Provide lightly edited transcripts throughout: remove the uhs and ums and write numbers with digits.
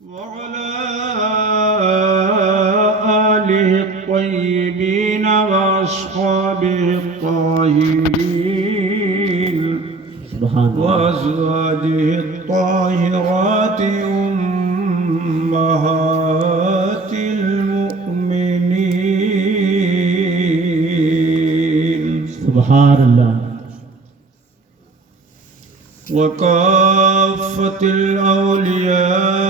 وعلى آله الطيبين وأصحابه الطاهرين وأزواجه الطاهرات أمهات المؤمنين سبحان الله وكافة الأولياء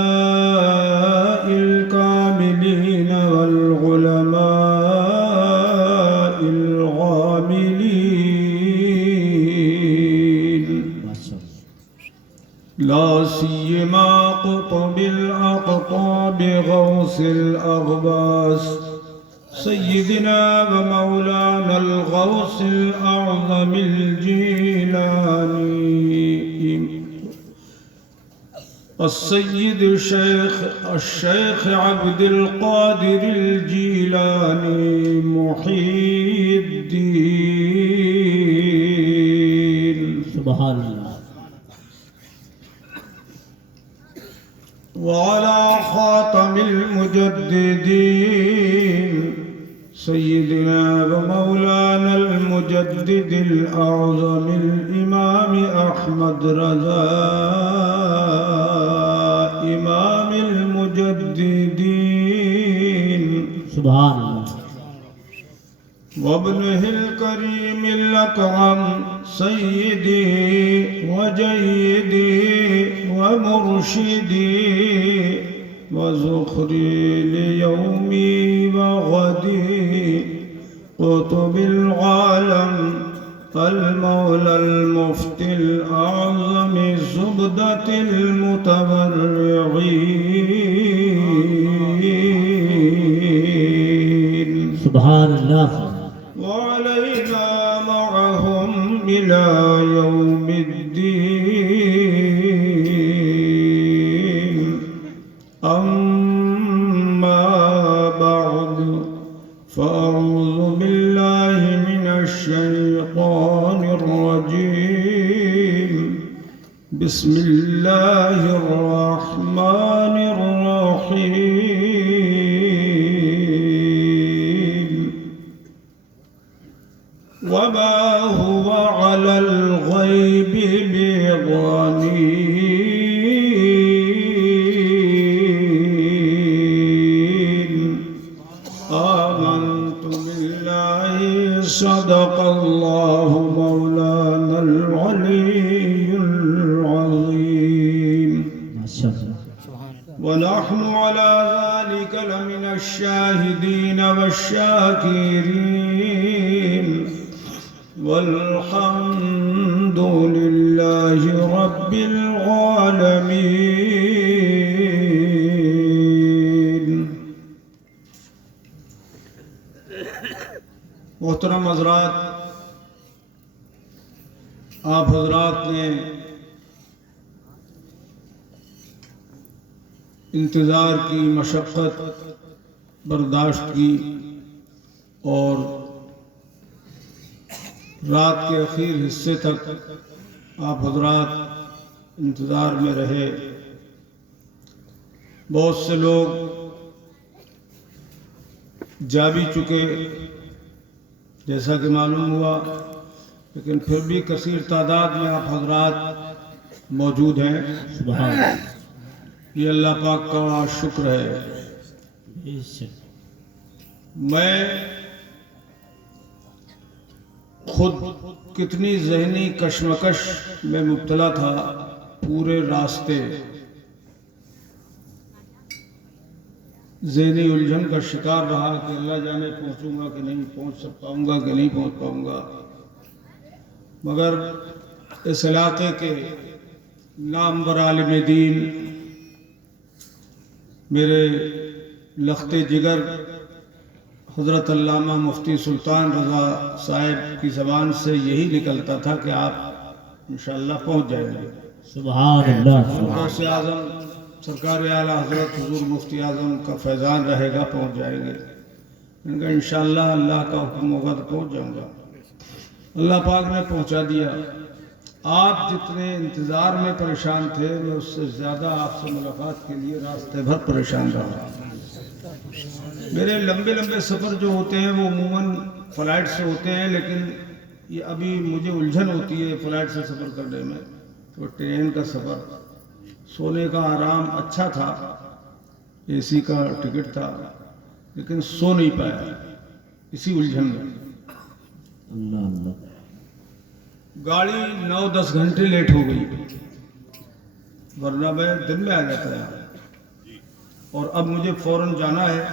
الكاملين والعلماء العاملين لا سيما قطب الأقطاب غوث الأغباس سيدنا ومولانا الغوث الأعظم الجيلاني السيد الشيخ عبد القادر الجيلاني محي الدين سبحان الله وعلى خاتم المجددين سيدنا ومولانا المجدد الأعظم الإمام أحمد رضا إمام المجددين سبحان الله وابنه الكريم الأكرم سيدي وجيدي ومرشدي وزخري ليومي وغدي قطب العالم المولى المفتي الأعظم زبدة المتبرعين سبحان الله وعلينا معهم إلى يوم الدين أما بعد فأعوذ بالله من الشيطان الرجيم بسم الله الرحمن الرحيم وما هو على الغيب بضنين آمنت بالله صدق الله مولانا العلي العظيم ما شاء الله ونحن على ذلك لمن الشاهدين والشاكرين والحمد لله رب العالمين محترم حضرات آپ حضرات نے انتظار کی مشقت برداشت کی اور رات کے اخیر حصے تک آپ حضرات انتظار میں رہے. بہت سے لوگ جا بھی چکے جیسا کہ معلوم ہوا، لیکن پھر بھی کثیر تعداد میں آپ حضرات موجود ہیں. سبحان اللہ یہ اللہ پاک کا شکر ہے. میں خود کتنی ذہنی کشمکش میں مبتلا تھا، پورے راستے ذہنی الجھن کا شکار رہا کہ اللہ جانے پہنچوں گا کہ نہیں پہنچ پاؤں گا کہ نہیں پہنچ پاؤں گا. مگر اس علاقے کے نامور عالم دین میرے لخت جگر حضرت علامہ مفتی سلطان رضا صاحب کی زبان سے یہی نکلتا تھا کہ آپ انشاءاللہ پہنچ جائیں گے. سبحان اللہ غوث اعظم سرکار اعلیٰ حضرت حضور مفتی اعظم کا فیضان رہے گا، پہنچ جائیں گے. ان کا انشاءاللہ اللہ کا حکم ہوگا تو پہنچ جاؤں گا. اللہ پاک نے پہنچا دیا. آپ جتنے انتظار میں پریشان تھے میں اس سے زیادہ آپ سے ملاقات کے لیے راستے بھر پریشان رہا. میرے لمبے لمبے سفر جو ہوتے ہیں وہ عموماً فلائٹ سے ہوتے ہیں، لیکن یہ ابھی مجھے الجھن ہوتی ہے فلائٹ سے سفر کرنے میں. تو ٹرین کا سفر، سونے کا آرام اچھا تھا، اے سی کا ٹکٹ تھا، لیکن سو نہیں پایا اسی الجھن میں. اللہ اللہ. گاڑی 9-10 گھنٹے لیٹ ہو گئی، ورنہ میں دن میں آ جاتا ہے. اور اب مجھے فوراً جانا ہے،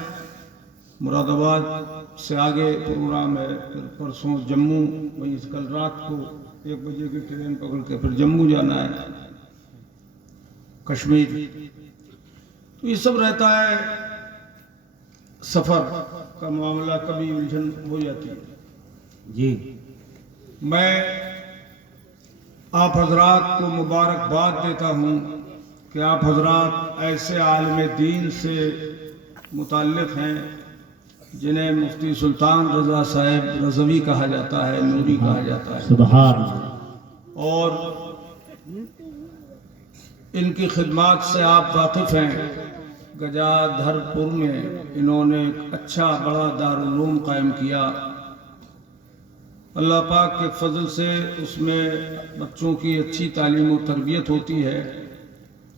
مراد آباد سے آگے پروگرام ہے، پھر پرسوں جموں، وہیں کل رات کو 1 بجے کی ٹرین پکڑ کے پھر جموں جانا ہے، کشمیر. تو یہ سب رہتا ہے، سفر کا معاملہ کبھی الجھن ہو جاتی ہے. جی میں آپ حضرات کو مبارکباد دیتا ہوں کہ آپ حضرات ایسے عالم دین سے متعلق ہیں جنہیں مفتی سلطان رضا صاحب رضوی کہا جاتا ہے، نوری کہا جاتا ہے. سبحان اللہ. اور ان کی خدمات سے آپ واقف ہیں. گجادھر پور میں انہوں نے ایک اچھا بڑا دارالعلوم قائم کیا. اللہ پاک کے فضل سے اس میں بچوں کی اچھی تعلیم و تربیت ہوتی ہے.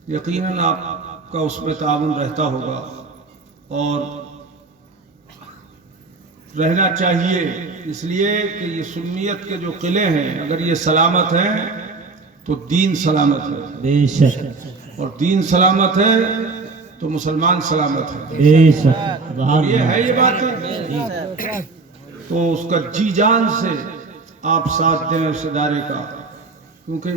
یقیناً آپ کا اس میں تعاون رہتا ہوگا اور رہنا چاہیے، اس لیے کہ یہ سنیت کے جو قلعے ہیں اگر یہ سلامت ہیں تو دین سلامت ہے، بے شک اور دین سلامت ہے تو مسلمان سلامت ہے. بے شک. سبحان یہ ہے اللہ. یہ بات. تو اس کا جی جان سے آپ ساتھ دیں اس ادارے کا، کیونکہ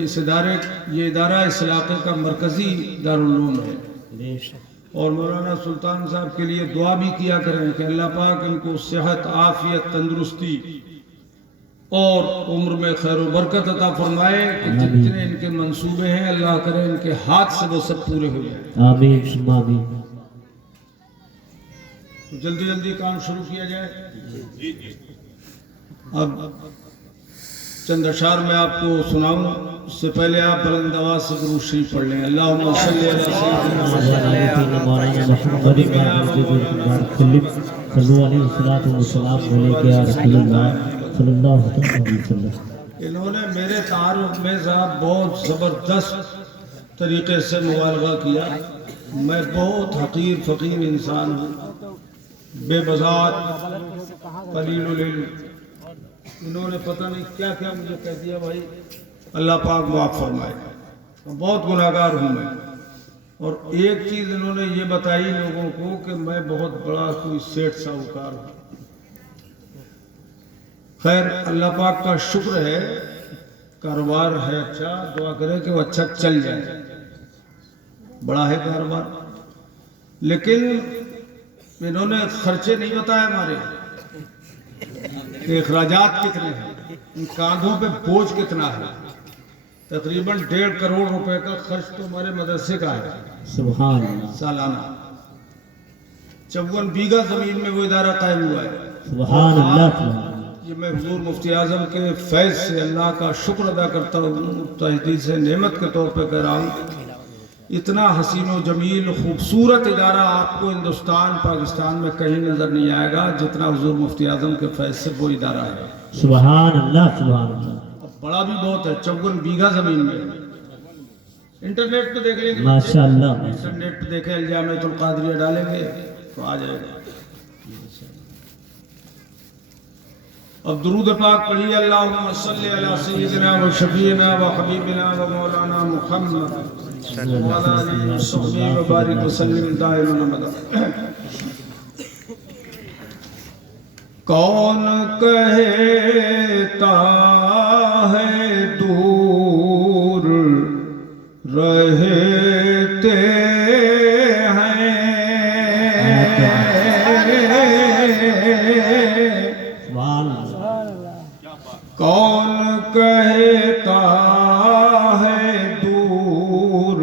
یہ ادارہ اس علاقے کا مرکزی دارالعلوم ہے. بے شک. اور مولانا سلطان صاحب کے لیے دعا بھی کیا کریں کہ اللہ پاک ان کو صحت، عافیت، تندرستی اور عمر میں خیر و برکت عطا فرمائے کہ جتنے ان کے منصوبے ہیں اللہ کرے ان کے ہاتھ سے وہ سب پورے ہو جائیں. آمین ثم آمین. تو جلدی جلدی کام شروع کیا جائے. اب چند اشعار میں آپ کو سناؤں، اس سے پہلے آپ بلند آواز سے درود شریف پڑھ لیں. اللہم صلی علی سیدنا مولانا محمد صلو علیہ الصلوۃ والسلام علیک یا رسول اللہ صلی اللہ علیہ وسلم. انہوں نے میرے تعارف میں صاحب بہت زبردست طریقے سے مبالغہ کیا. میں بہت حقیر فقیر انسان ہوں، بے بذات، قلیل العلم. انہوں نے پتہ نہیں کیا کیا مجھے کہہ دیا. بھائی اللہ پاک معاف فرمائے، بہت گناہگار ہوں میں. اور ایک چیز انہوں نے یہ بتائی لوگوں کو کہ میں بہت بڑا کوئی سیٹھ ساہوکار ہوں. خیر اللہ پاک کا شکر ہے، کاروبار ہے اچھا، دعا کرے کہ وہ اچھا چل جائے. بڑا ہے کاروبار، لیکن انہوں نے خرچے نہیں بتائے ہمارے کہ اخراجات کتنے ہیں، ان کاندھوں پہ بوجھ کتنا ہے. تقریباً 1.5 کروڑ روپے کا خرچ تو ہمارے مدرسے کا ہے سبحان اللہ. سالانہ. 54 بیگھہ زمین میں وہ ادارہ قائم ہوا ہے. سبحان اللہ. یہ میں حضور مفتی اعظم کے فیض سے اللہ کا شکر ادا کرتا ہوں، تحدید سے نعمت کے طور پہ کہہ رہا ہوں. اتنا حسین و جمیل خوبصورت ادارہ آپ کو ہندوستان پاکستان میں کہیں نظر نہیں آئے گا جتنا حضور مفتی اعظم کے فیض سے وہ ادارہ ہے. سبحان اللہ. سبحان اللہ. بڑا بھی بہت ہے، 54 بیگھہ زمین میں. انٹرنیٹ پہ دیکھ لیں گے، ماشاء اللہ. انٹرنیٹ پہ دیکھیں، الجامعۃ القادریہ ڈالیں گے تو آ جائے گا. اب درود پاک پڑھیے. اللہم صلی علی سیدنا و شفیعنا و حبیبنا و مولانا محمد وعلی آلہ وصحبہ وبارک وسلم دائما ابدا. کون کہتا ہے دور رہتے ہیں، کون کہتا ہے دور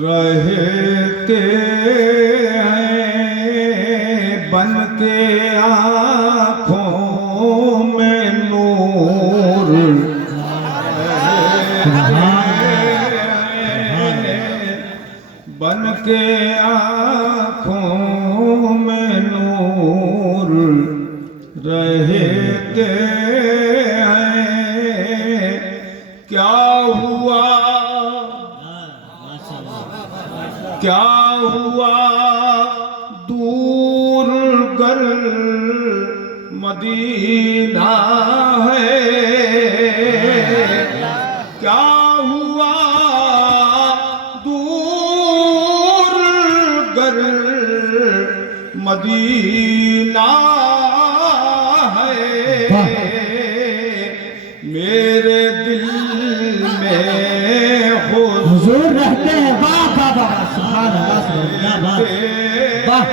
رہتے ہیں، بن کے آنکھوں میں نور کے آنکھوں میں نور رہتے ہیں کیا ہوا کیا ہوا دور گر مدینہ ہے کیا ہوا دور گر مدینہ ہے میرے دل میں حضور رہتے ہیں واہ واہ واہ سبحان اللہ کیا بات واہ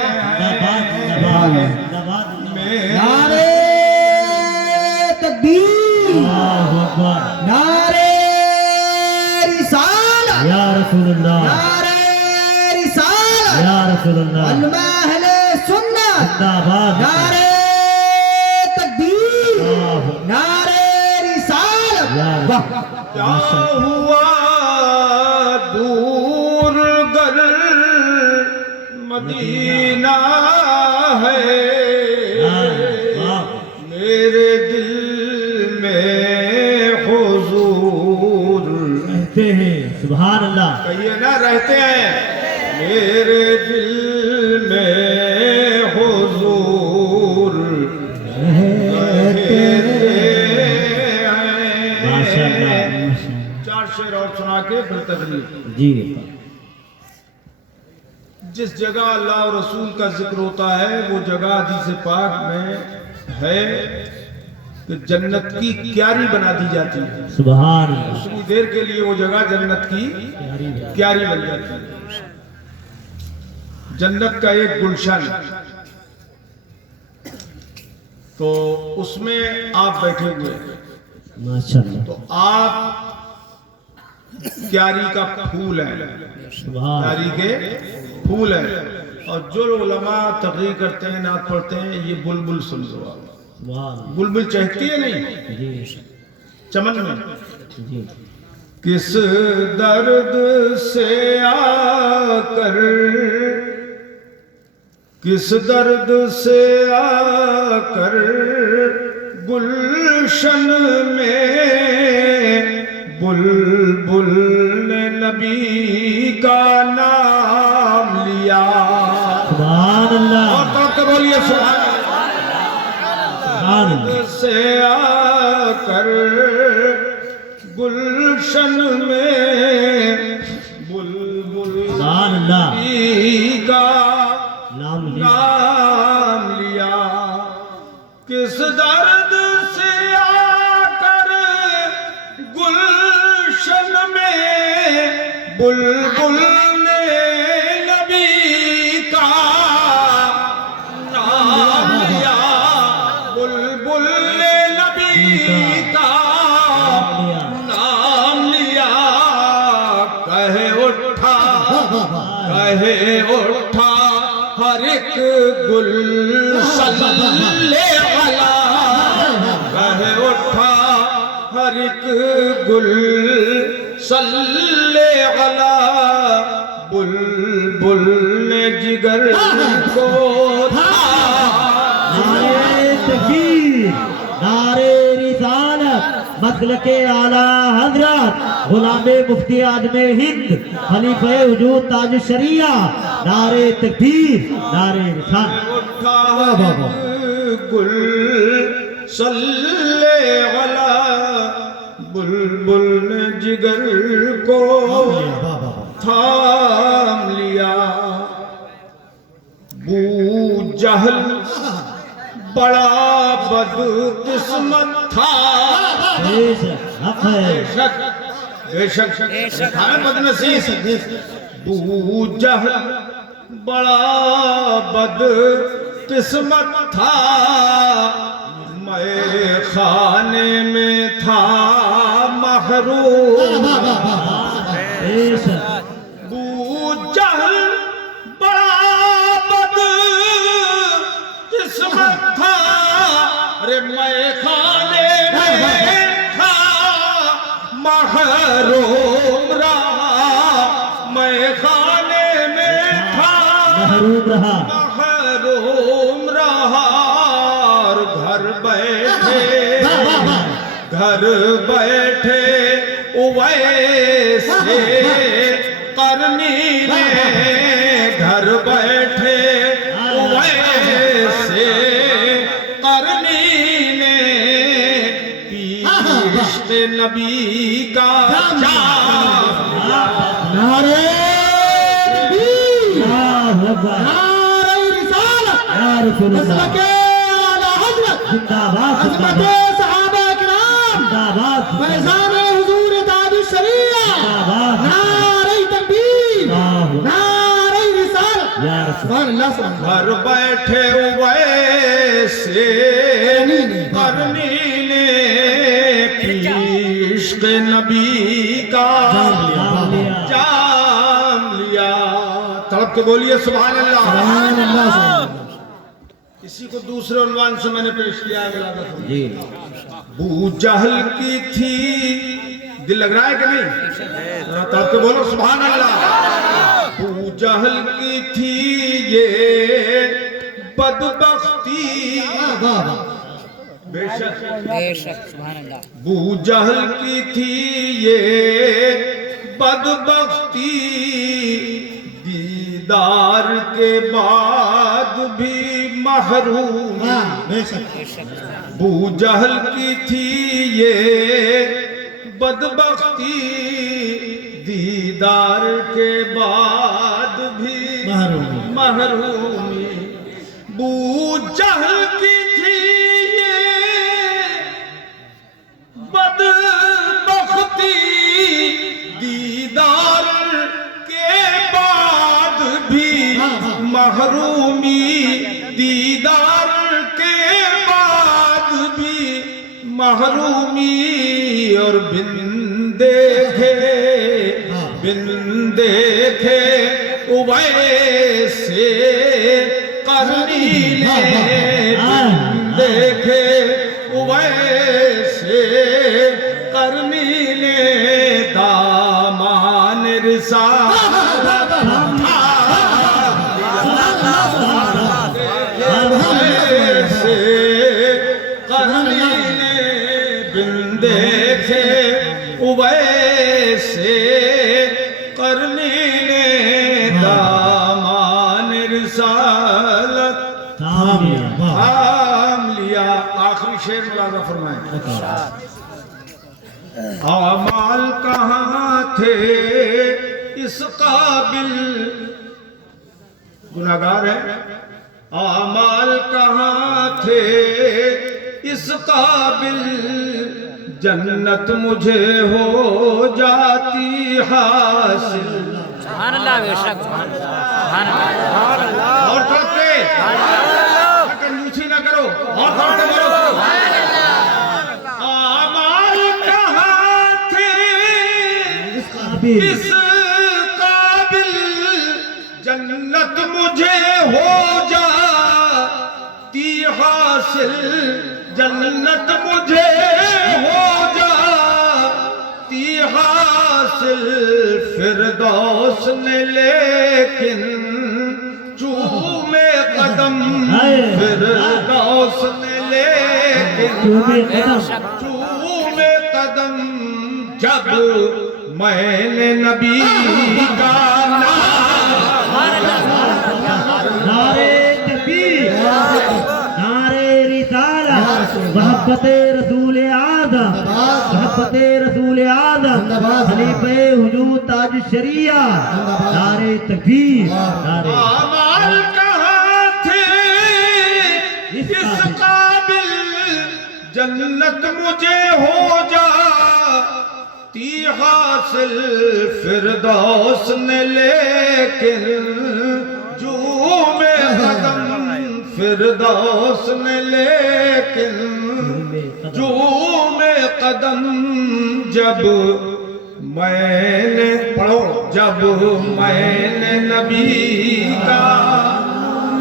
کیا بات نعرے تکبیر اللہ اکبر نعرے رسالت یا رسول اللہ نعرے رسالت یا رسول اللہ علماء اہل سنت زندہ باد نعرے تکبیر اللہ نعرے رسالت یا واہ کیا ہوا دور گر مدینہ ہے میرے دل میں حضور رہتے ہیں سبحان اللہ کہیے نا رہتے ہیں میرے دل میں حضور رہتے ماشاء اللہ ہیں ماشاء اللہ چار شعر اور سنا کے پھر تقریر جی جس جگہ اللہ اور رسول کا ذکر ہوتا ہے وہ جگہ حدیث پاک میں ہے کہ جنت کی کیاری بنا دی جاتی ہے سبحان اللہ اتنی دیر کے لیے وہ جگہ جنت کی کیاری بن جاتی ہے جنت کا ایک گلشن تو اس میں آپ بیٹھے ہوئے ہیں ماشاء اللہ تو آپ کیاری کا پھول ہے سبحان کیاری کے پھول ہے اور جو علماء تقریر کرتے ہیں نعت پڑھتے ہیں یہ بلبل سمجھو آپ سبحان بلبل چہکتی ہے نہیں جی چمن میں جی کس درد سے آ کر کس درد سے آ کر گلشن میں بلبل نے نبی کا نام لیا سبحان اللہ اور طرف کے بولیے سبحان سبحان اللہ سے آ کر گلشن میں بلبل سبحان اللہ نبی کا نام لیا نام لیا کس درد سے آ کر گلشن میں بلبل نے نبی کا نام لیا بلبل نے نبی کا نام لیا کہے اٹھا ہر ایک گل صلی علی کہے اٹھا ہر ایک گل صلی علی بلبل نے جگر کو نعرے تکبیر نعرے رسالت مسلک اعلیٰ حضرت غلام مفتی اعظم ہند خلیفہ وجود تاج الشریعہ نعرے تکبیر نعرے رسالت اٹھا گل صلی علی بلبل نے جگر کو تھام لیا بو جہل بڑا بد قسمت تھا بے شک حق ہے بے شک بد نصیب بو جہل بڑا بد قسمت تھا میں خانے میں تھا محروم بے شک بو جہل بڑا بد قسمت تھا ارے میں خانے میں تھا محروم رہا میں خانے میں محروم رہا محروم رہا اور گھر بیٹھے اویس قرنی نے گھر بیٹھے اویس قرنی نے عشق نبی کا نعرہ تکبیر، اللہ اکبر نعرہ رسالت، یا رسول اللہ مسلک اعلی حضرت، زندہ باد عظمت صحابہ کرام، زندہ باد فیضان حضور تاج الشریعہ، نعرہ تکبیر، نعرہ رسالت، یا رسول سبحان اللہ سبحان اللہ۔ گھر بیٹھے اویس قرنی نے عشق نبی کا جام لیا۔ تڑپ کے بولیے سبحان اللہ۔ سبحان اللہ سبحان اللہ۔ اسی کو دوسرے عنوان سے میں نے پیش کیا ہے۔ جی ابو جہل کی تھی، دل لگ رہا ہے کہ نہیں؟ تڑپ کے بولو سبحان اللہ۔ ابو جہل کی تھی یہ بدبختی، بے شک سبحان اللہ۔ ابو جہل کی تھی یہ بدبختی، دیدار کے بعد بھی محروم۔ ابو جہل کی تھی یہ بدبختی، دیدار کے بعد بھی محرومی۔ ابو جہل کی تھی یہ بدبختی، دیدار کے بعد بھی محرومی، دیدار کے بعد بھی محرومی، اور بن دیکھے اویس قرنی نے، بن دیکھے اویس قرنی نے دامان رسالت اویس قرنی نے، بن دیکھے اویس قرنی نے دامان رسالت تھام لیا۔ آخری شعر ملاحظہ فرمائیں۔ اعمال کہاں تھے اس قابل، گناہگار ہے، اعمال کہاں تھے اس قابل، جنت مجھے ہو جاتی حاصل۔ سبحان اللہ، بے شک سبحان اللہ۔ اور کرتے کنجوسی نہ کرو، اور کرتے کرو۔ اعمال کہاں تھے اس قابل، جنت مجھے ہو جاتی حاصل، جنت مجھے ہو جاتی حاصل، فردوس نے لیکن چومے قدم، فردوس نے لیکن چومے قدم، جب میں نے نبی کا نعرہ تکبیر، نعرہ رسالت، محبت رسول اعظم، محبت رسول اعظم، خلیفہ حضور تاج الشریعہ، نعرہ تکبیر، نعرہ اعمال کہاں تھے اس قابل، جنت مجھے ہو جاتی حاصل، فردوس نے لیکن جومے قدم، فردوس نے لیکن جومے قدم، جب میں نے پڑھو، جب میں نے نبی کا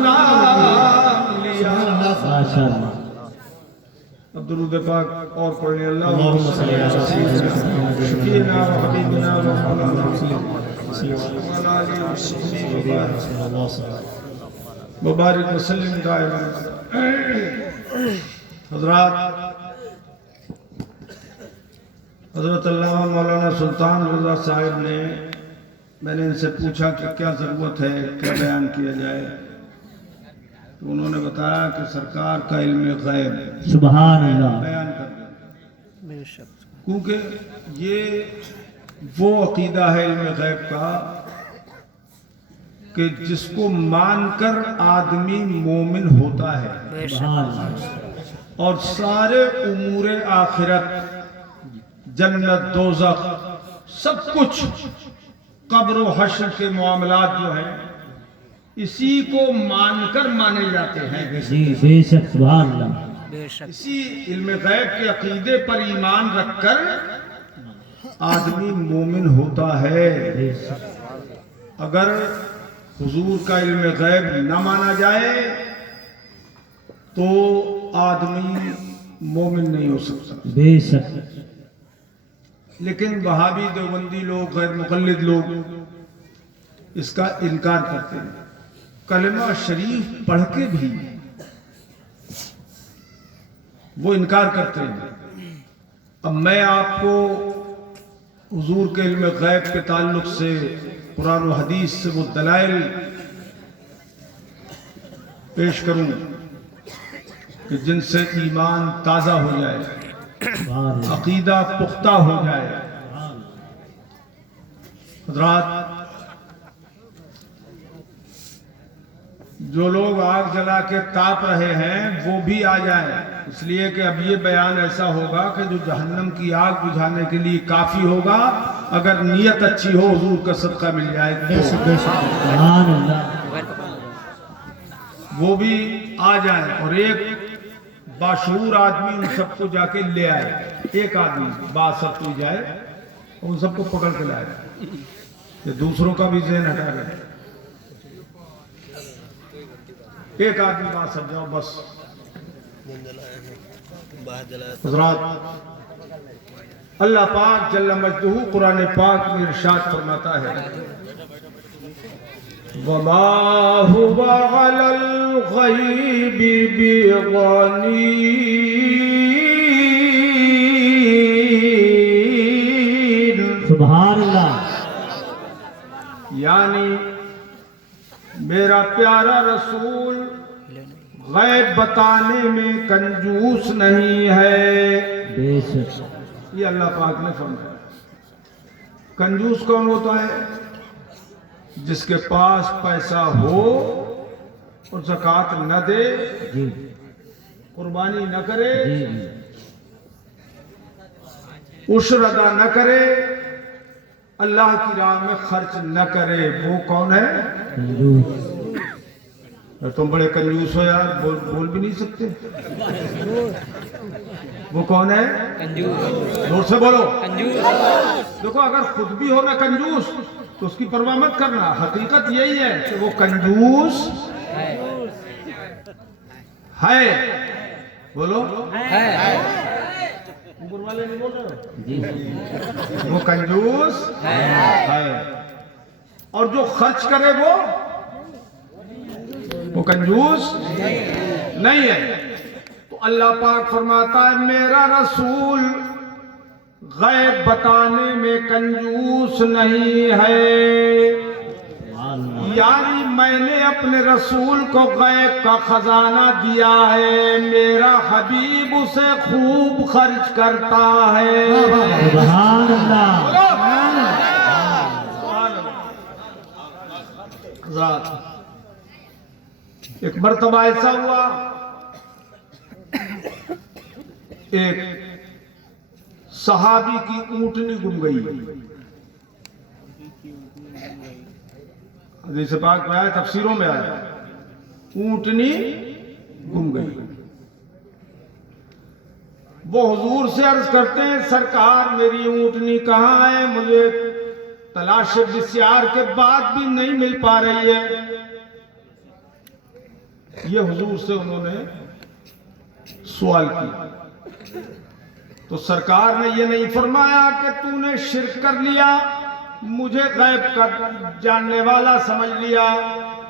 نام لیا۔ ماشاءاللہ۔ اب درود پاک اور پڑھیں۔ اللہم صلی علی سیدنا و حبیبنا و مولانا مبارک وسلم دائما. حضرات، حضرت علامہ مولانا سلطان رضا صاحب نے، میں نے ان سے پوچھا کہ کیا ضرورت ہے، کیا بیان کیا جائے، تو انہوں نے بتایا کہ سرکار کا علم غیب سبحان اللہ. بیان کر دیں، کیونکہ یہ وہ عقیدہ ہے علم غیب کا کہ جس کو مان کر آدمی مومن ہوتا ہے، سبحان اللہ. اور سارے امور آخرت، جنت دوزخ، سب کچھ قبر و حشر کے معاملات جو ہیں اسی کو مان کر مانے جاتے ہیں. جی بے شک. سبحان اللہ. اسی علم غیب کے عقیدے پر ایمان رکھ کر آدمی مومن ہوتا ہے. بے شک. اگر حضور کا علم غیب نہ مانا جائے تو آدمی مومن نہیں ہو سکتا. بے شک. لیکن وہابی دیوبندی لوگ، غیر مقلد لوگ اس کا انکار کرتے ہیں، کلمہ شریف پڑھ کے بھی وہ انکار کرتے ہیں. اب میں آپ کو حضور کے علم غیب کے تعلق سے قرآن و حدیث سے وہ دلائل پیش کروں کہ جن سے ایمان تازہ ہو جائے، سبحان اللہ. عقیدہ پختہ ہو جائے. حضرات، جو لوگ آگ جلا کے تاپ رہے ہیں وہ بھی آ جائیں، اس لیے کہ اب یہ بیان ایسا ہوگا کہ جو جہنم کی آگ بجھانے کے لیے کافی ہوگا. اگر نیت اچھی ہو حضور کا صدقہ مل جائے بے شک. تو بے شک. سبحان اللہ. وہ بھی آ جائیں، اور ایک باشعور آدمی ان سب کو جا کے لے آئے. ایک آدمی باثر کوئی جائے اور ان سب کو پکڑ کے لائے کہ دوسروں کا بھی ذہن ہٹا رہے. ایک آدمی باثر جاؤ بس. حضرات، اللہ پاک جل مجدہ قرآن پاک میں ارشاد فرماتا ہے، وَمَا هُوَ عَلَى الْغَيْبِ بِضَنِينٍ. سبحان اللہ. یعنی میرا پیارا رسول غیب بتانے میں کنجوس نہیں ہے. بے شک. یہ اللہ پاک نے فرمایا. کنجوس کون ہوتا ہے؟ جس کے پاس پیسہ ہو اور زکوٰۃ نہ دے، جی قربانی نہ کرے، جی. عشر ادا نہ کرے، اللہ کی راہ میں خرچ نہ کرے، وہ کون ہے؟ کنجوس. تم بڑے کنجوس ہو یار، بول بھی نہیں سکتے. وہ کون ہے؟ زور سے بولو. دیکھو، اگر خود بھی ہو نا کنجوس تو اس کی پرواہ مت کرنا. حقیقت یہی ہے کہ وہ کنجوس ہے. بولو. اوپر والے نہیں بول رہے. وہ کنجوس ہے، اور جو خرچ کرے وہ کنجوس نہیں ہے. تو اللہ پاک فرماتا ہے میرا رسول غیب بتانے میں کنجوس نہیں ہے. یعنی میں نے اپنے رسول کو غیب کا خزانہ دیا ہے، میرا حبیب اسے خوب خرچ کرتا ہے. سبحان اللہ. حضرات، ایک مرتبہ ایسا ہوا، ایک صحابی کی اونٹنی گم گئی. حدیث پاک میں آیا، تفسیروں میں آیا، اونٹنی گم گئی. وہ حضور سے عرض کرتے ہیں سرکار میری اونٹنی کہاں ہے؟ مجھے تلاش بسیار کے بعد بھی نہیں مل پا رہی ہے. یہ حضور سے انہوں نے سوال کیا تو سرکار نے یہ نہیں فرمایا کہ تو نے شرک کر لیا، مجھے غیب کا جاننے والا سمجھ لیا،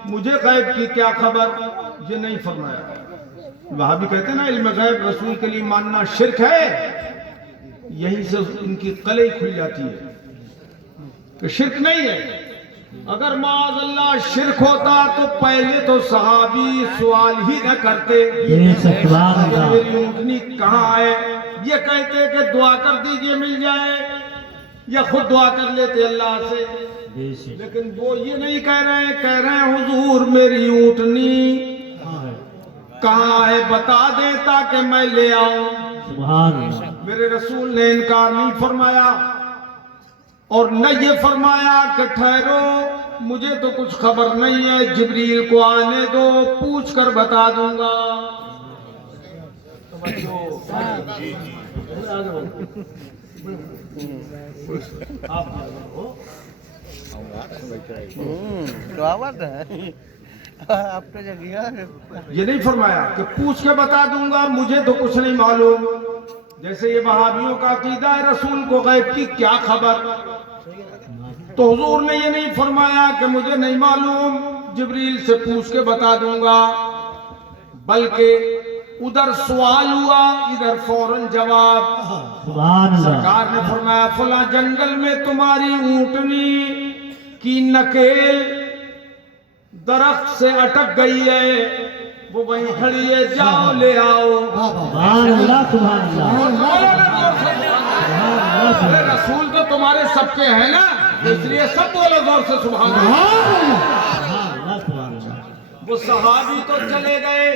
مجھے غیب کی کیا خبر، یہ نہیں فرمایا۔ وہاں بھی کہتے ہیں نا علم غیب رسول کے لیے ماننا شرک ہے، یہیں سے ان کی قلعی کھل جاتی ہے کہ شرک نہیں ہے۔ اگر معاذ اللہ شرک ہوتا تو پہلے تو صحابی سوال ہی نہ کرتے کہ میری اونٹنی کہاں ہے، یہ کہتے کہ دعا کر دیجئے مل جائے، یا خود دعا کر لیتے اللہ سے۔ لیکن وہ یہ نہیں کہہ رہے ہیں حضور میری اونٹنی کہاں ہے بتا دیں تاکہ میں لے آؤں۔ میرے رسول نے انکار نہیں فرمایا اور نہ یہ فرمایا کہ ٹھہرو مجھے تو کچھ خبر نہیں ہے، جبریل کو آنے دو پوچھ کر بتا دوں گا۔ یہ نہیں فرمایا کہ پوچھ کے بتا دوں گا، مجھے تو کچھ نہیں معلوم۔ جیسے یہ وہابیوں کا عقیدہ ہے رسول کو غیب کی کیا خبر، تو حضور نے یہ نہیں فرمایا کہ مجھے نہیں معلوم جبریل سے پوچھ کے بتا دوں گا، بلکہ ادھر سوال ہوا ادھر فوراً جواب۔ سرکار نے فرمایا فلاں جنگل میں تمہاری اونٹنی کی نکیل درخت سے اٹک گئی ہے، وہ وہیں کھڑی ہے، جاؤ لے آؤ۔ ارے رسول تو تمہارے سب کے ہیں نا، اس لیے سب بولو زور سے سبحان اللہ۔ وہ صحابی تو چلے گئے،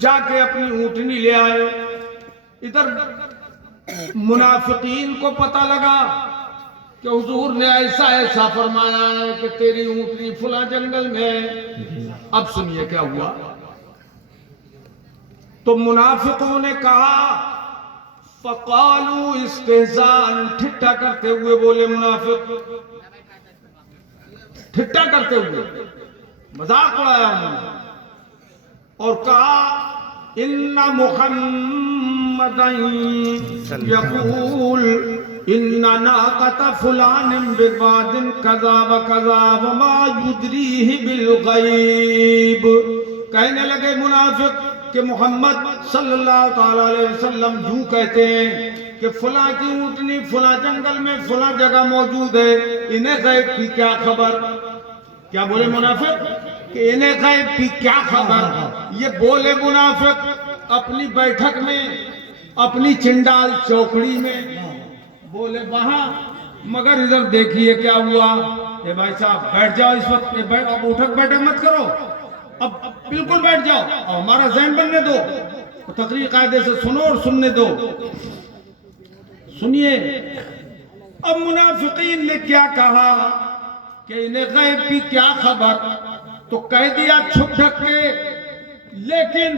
جا کے اپنی اونٹنی لے آئے۔ ادھر منافقین کو پتہ لگا کہ حضور نے ایسا ایسا فرمایا ہے کہ تیری اونٹنی فلاں جنگل میں ہے۔ اب سنیے کیا ہوا۔ تو منافقوں نے کہا فقالوا استہزاء، ٹھٹھا کرتے ہوئے بولے، منافق ٹھٹھا کرتے ہوئے مذاق اڑایا انہوں نے اور کہا ان محمدا یقول ان ناقۃ فلان بواد کذا وکذا وما یدریہ بالغیب۔ کہنے لگے منافق کہ محمد صلی اللہ تعالی علیہ وسلم یوں کہتے ہیں کہ فلاں کی اونٹنی فلاں جنگل میں فلاں جگہ موجود ہے، انہیں غیب کی کیا خبر۔ کیا بولے منافق کہ انہیں غیب کی کیا خبر۔ یہ بولے منافق اپنی بیٹھک میں، اپنی چنڈال چوکڑی میں بولے وہاں، مگر ادھر دیکھیے کیا ہوا۔ اے بھائی صاحب بیٹھ جاؤ اس وقت، اب اٹھک بیٹھک مت کرو، اب بالکل بیٹھ جاؤ اور ہمارا ذہن بننے دو، تقریر قاعدے سے سنو اور سننے دو۔ سنیے اب منافقین نے کیا کہا کہ انہیں غیب کی کیا خبر، تو کہہ دیا چھپ ڈھک کے، لیکن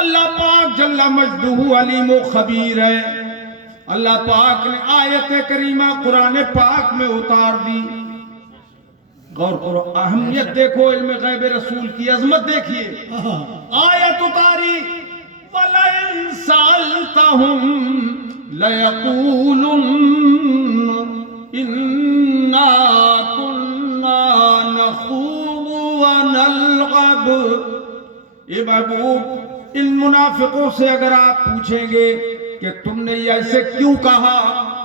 اللہ پاک جل مجدہ علیم و خبیر ہے۔ اللہ پاک نے آیت کریمہ قرآن پاک میں اتار دی۔ غور کرو، اہمیت دیکھو علم غیب رسول کی، عظمت دیکھیے۔ آیت اتاری وَلَئِن سَأَلْتَهُمْ لَيَقُولُنَّ إِنَّا كُنَّا نَخُوضُ وَنَلْعَبُ۔ اے محبوب ان منافقوں سے اگر آپ پوچھیں گے کہ تم نے ایسے کیوں کہا،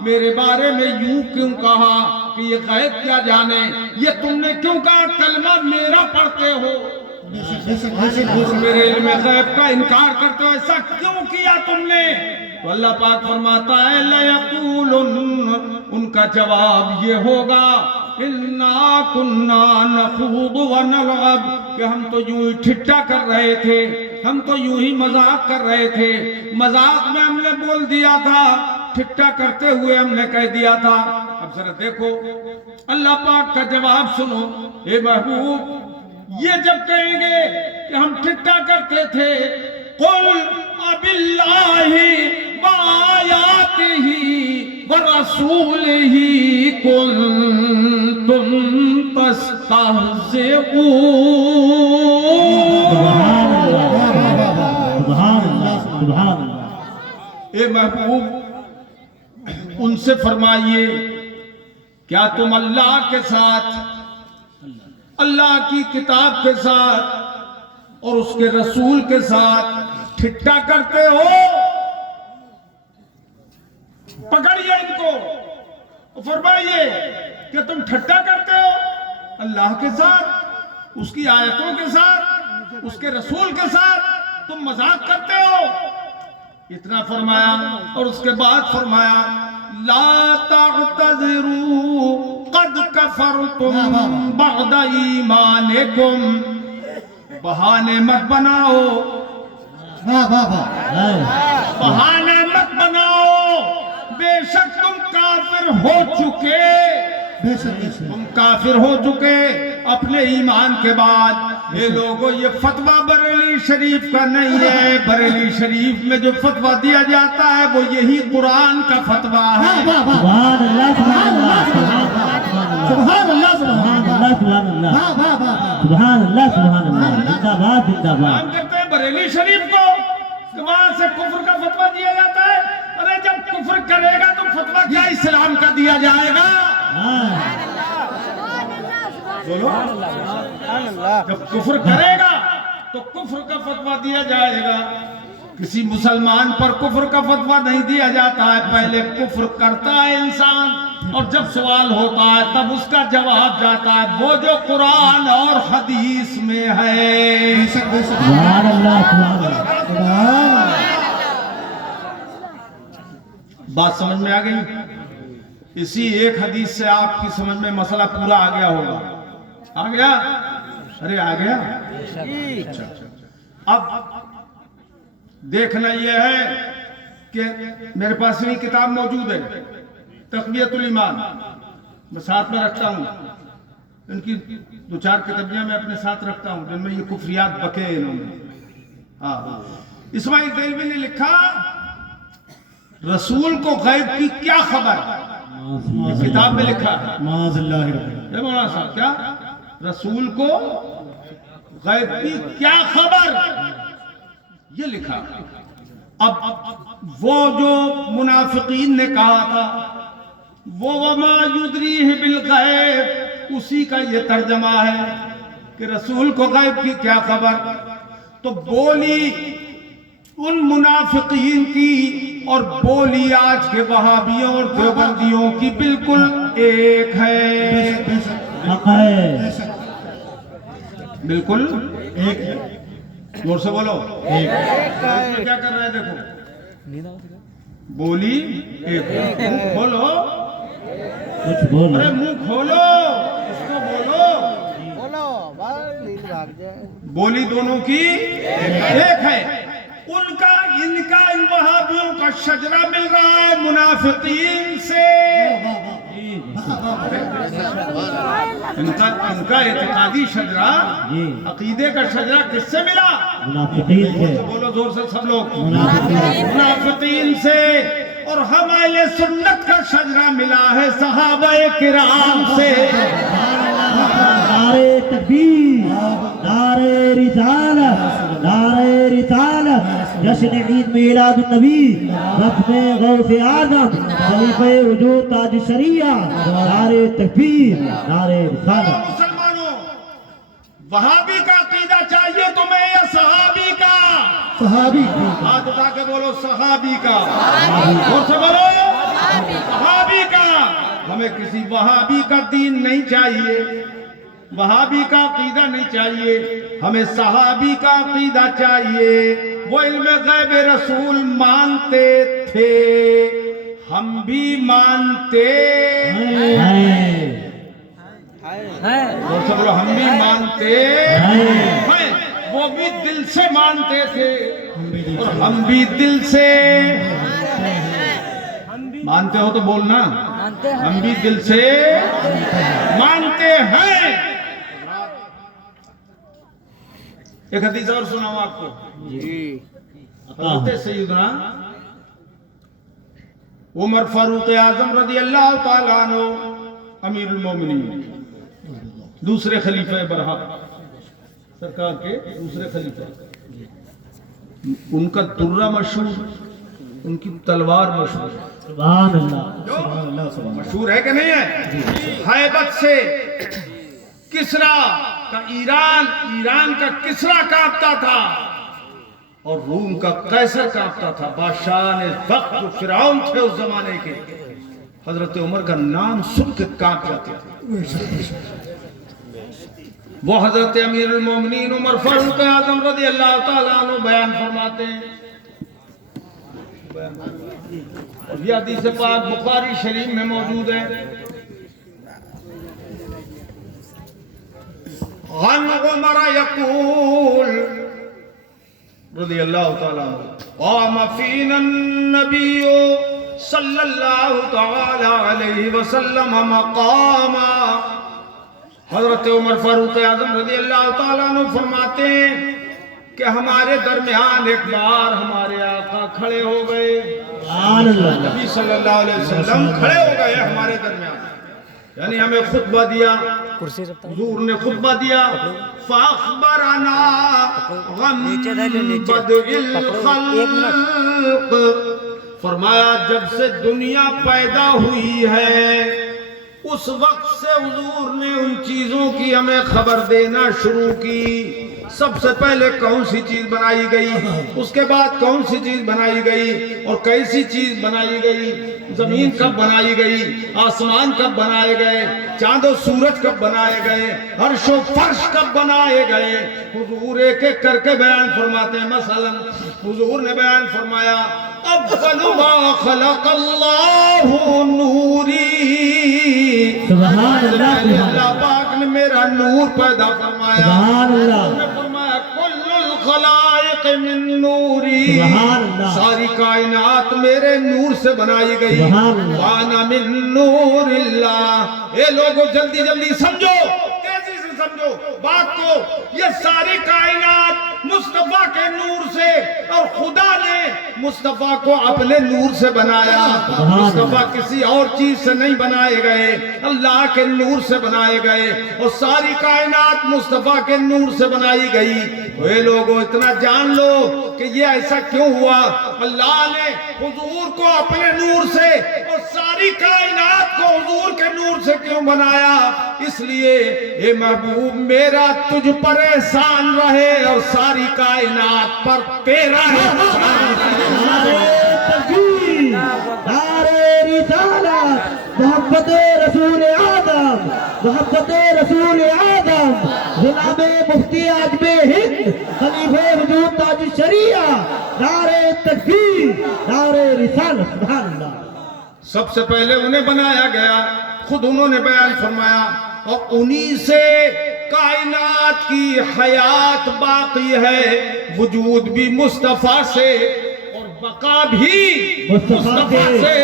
میرے بارے میں یوں کیوں کہا کہ یہ غیب کیا جانے، یہ تم نے کیوں کہا کلمہ میرا پڑھتے ہو، میرے علم غیب کا انکار کرتے ہو، ایسا کیوں کیا تم نے؟ تو اللہ پاک فرماتا ہے لَيَقُولُنَّ، ان کا جواب یہ ہوگا اِنَّا كُنَّا نَخُوضُ وَنَلْعَبُ، کہ ہم تو یوں ہی ٹھٹھا کر رہے تھے، ہم تو یوں ہی مذاق کر رہے تھے، مذاق میں ہم نے بول دیا تھا، ٹھٹھا کرتے ہوئے ہم نے کہہ دیا تھا۔ اب ذرا دیکھو اللہ پاک کا جواب سنو۔ اے محبوب یہ جب کہیں گے کہ ہم ٹھٹھا کرتے تھے، قُلْ أَبِاللَّهِ وَآيَاتِهِ وَرَسُولِهِ كُنْتُمْ تَسْتَهْزِئُونَ۔ اے محبوب ان سے فرمائیے کیا تم اللہ کے ساتھ، اللہ کی کتاب کے ساتھ اور اس کے رسول کے ساتھ ٹھٹا کرتے ہو؟ پکڑیے ان کو اور فرمائیے کہ تم ٹھٹا کرتے ہو اللہ کے ساتھ، اس کی آیتوں کے ساتھ، اس کے رسول کے ساتھ تم مذاق کرتے ہو؟ اتنا فرمایا اور اس کے بعد فرمایا لا تعتذروا قد کفرتم بعد ایمانکم، بہانے مت بناؤ، بہانے مت بناؤ، بے شک تم کافر ہو چکے، تم کافر ہو چکے اپنے ایمان کے بعد۔ یہ لوگوں یہ فتویٰ بریلی شریف کا نہیں ہے، بریلی شریف میں جو فتویٰ دیا جاتا ہے وہ یہی قرآن کا فتویٰ ہے۔ سبحان اللہ سبحان اللہ سبحان اللہ سبحان اللہ سبحان اللہ سبحان اللہ سبحان اللہ زندہ باد زندہ باد۔ ہم کہتے ہیں بریلی شریف کو کہ وہاں سے کفر کا فتویٰ دیا جاتا ہے۔ ارے جب کفر کرے گا تو فتویٰ کیا اسلام کا دیا جائے گا؟ بولو، جب کفر کرے گا تو کفر کا فتویٰ دیا جائے گا۔ کسی مسلمان پر کفر کا فتویٰ نہیں دیا جاتا ہے، پہلے کفر کرتا ہے انسان اور جب سوال ہوتا ہے تب اس کا جواب جاتا ہے وہ جو قرآن اور حدیث میں ہے۔ سبحان اللہ سبحان اللہ۔ بات سمجھ میں آ گئی؟ اسی ایک حدیث سے آپ کی سمجھ میں مسئلہ پورا آ گیا ہوگا۔ آ گیا؟ ارے آ گیا؟ اب دیکھنا یہ ہے کہ میرے پاس بھی کتاب موجود ہے تقویۃ الایمان، میں ساتھ میں رکھتا ہوں، ان کی دو چار کتابیاں میں اپنے ساتھ رکھتا ہوں جن میں یہ کفریات بکے انہوں نے۔ اسماعیل دیلوی نے لکھا رسول کو غیب کی کیا خبر، کتاب میں لکھا ہے۔ یہ مولانا صاحب کیا رسول کو غیب کی کیا خبر، یہ لکھا۔ اب وہ جو منافقین نے کہا تھا وہ وما یدریہ بالغیب، اسی کا یہ ترجمہ ہے کہ رسول کو غیب کی کیا خبر۔ تو بولی ان منافقین کی اور بولی آج کے وہابیوں اور دیوبندیوں کی بالکل ایک ہے، بالکل ایک ہے۔ زور سے بولو، کیا کر رہے ہیں دیکھو، بولی ایک ہے۔ منہ کھولو، ارے منہ کھولو، اس کو بولو، بولی دونوں کی ایک ہے۔ ان کا ان وہابیوں کا شجرہ مل رہا ہے منافقین سے، ان کا اعتقادی شجرہ، عقیدے کا شجرہ کس سے ملا؟ منافقین سے۔ بولو زور سے سب لوگ، منافقین سے۔ اور ہم اہل سنت کا شجرہ ملا ہے صحابہ کرام سے۔ نعرے تکبیر، نعرے رسالت، نعرے رسالت، جشن عید میلاد النبی، رسم غوث اعظم، خلیفہ وجود تاج الشریعہ، نعرے تکبیر، نعرے رسالت۔ مسلمانوں، وہابی کا عقیدہ چاہیے تمہیں یا صحابی کا؟ صحابی ہاتھ اٹھا کے بولو صحابی کا، اور سے بولو صحابی کا۔ ہمیں کسی وہابی کا دین نہیں چاہیے، وہابی کا عقیدہ نہیں چاہیے، ہمیں صحابی کا عقیدہ چاہیے۔ وہ علم غیب رسول مانتے تھے، ہم بھی مانتے ہیں، اور سب لوگ ہم بھی مانتے ہیں۔ وہ بھی دل سے مانتے تھے اور ہم بھی دل سے مانتے ہو تو بولنا، ہم بھی دل سے مانتے ہیں۔ ایک حدیث اور سناؤں آپ کو، حضرت سیدنا عمر فاروق اعظم رضی اللہ تعالیٰ عنہ امیر المومنین، دوسرے خلیفہ برحق سرکار کے دوسرے خلیفہ، ان کا درہ مشہور ان کی تلوار مشہور ہے. سبحان اللہ. مشہور ہے کہ نہیں ہے؟ ہیبت سے کسرا کا ایران کا کسرا کانپتا تھا اور روم کا قیصر کانپتا تھا. بادشاہ وقت جو فرعون تھے اس زمانے کے، حضرت عمر کا نام سن کے کانپ جاتے تھے. وہ حضرت امیر المومنین عمر فاروق اعظم رضی اللہ تعالیٰ عنہ بیان فرماتے ہیں، اور یہ حدیث پاک بخاری شریف میں موجود ہے. عن عمر یقول رضی اللہ تعالیٰ عنہ قام فینا النبی صلی اللہ تعالیٰ علیہ وسلم مقاما. حضرت عمر فاروق اعظم رضی اللہ تعالیٰ عنہ فرماتے ہیں کہ ہمارے درمیان ایک بار ہمارے آقا کھڑے ہو گئے. نبی صلی اللہ علیہ وسلم کھڑے ہو گئے ہمارے درمیان، یعنی ہمیں خطبہ دیا، حضور نے خطبہ دیا. فاخبرنا غم بدء الخلق، فرمایا جب سے دنیا پیدا ہوئی ہے اس وقت سے حضور نے ان چیزوں کی ہمیں خبر دینا شروع کی. سب سے پہلے کون سی چیز بنائی گئی، اس کے بعد کون سی چیز بنائی گئی، اور کیسی چیز بنائی گئی، زمین کب بنائی گئی، آسمان کب بنائے گئے، چاند و سورج کب بنائے گئے، عرش و فرش کب بنائے گئے. حضور ایک ایک کر کے بیان فرماتے ہیں. مثلا حضور نے بیان فرمایا اول ما خلق اللہ نوری، سبحان اللہ. اللہ پاک نے میرا نور پیدا فرمایا. سبحان اللہ. فرمایا کل الخلائق من نوری، سبحان اللہ. ساری کائنات میرے نور سے بنائی گئی. سبحان اللہ. وانا من نور اللہ. اے لوگوں جلدی جلدی سمجھو، تیزی سے سمجھو بات کو. یہ ساری کائنات مصطفیٰ کے نور سے، اور خدا نے مصطفیٰ کو اپنے نور سے بنایا. مصطفیٰ کسی اور چیز سے نہیں بنائے گئے، اللہ کے نور سے بنائے گئے، اور ساری کائنات مصطفیٰ کے نور سے بنائی گئی. اے لوگوں اتنا جان لو کہ یہ ایسا کیوں ہوا. اللہ نے حضور کو اپنے نور سے اور ساری کائنات کو حضور کے نور سے کیوں بنایا؟ اس لیے اے محبوب میرا تجھ پر احسان رہے اور ساری کائنات پر تیرا احسان. نعرے رسالت، محبت رسول آدم، محبت رسول آدم، غلام مفتی اعظم ہند، خلیفہ وجود تاج الشریعہ، نعرے تکبیر، نعرے رسالت. سبحان اللہ. سب سے پہلے انہیں بنایا گیا، خود انہوں نے بیان فرمایا، اور انہی سے کائنات کی حیات باقی ہے. وجود بھی مصطفیٰ سے اور بقا بھی مصطفیٰ سے.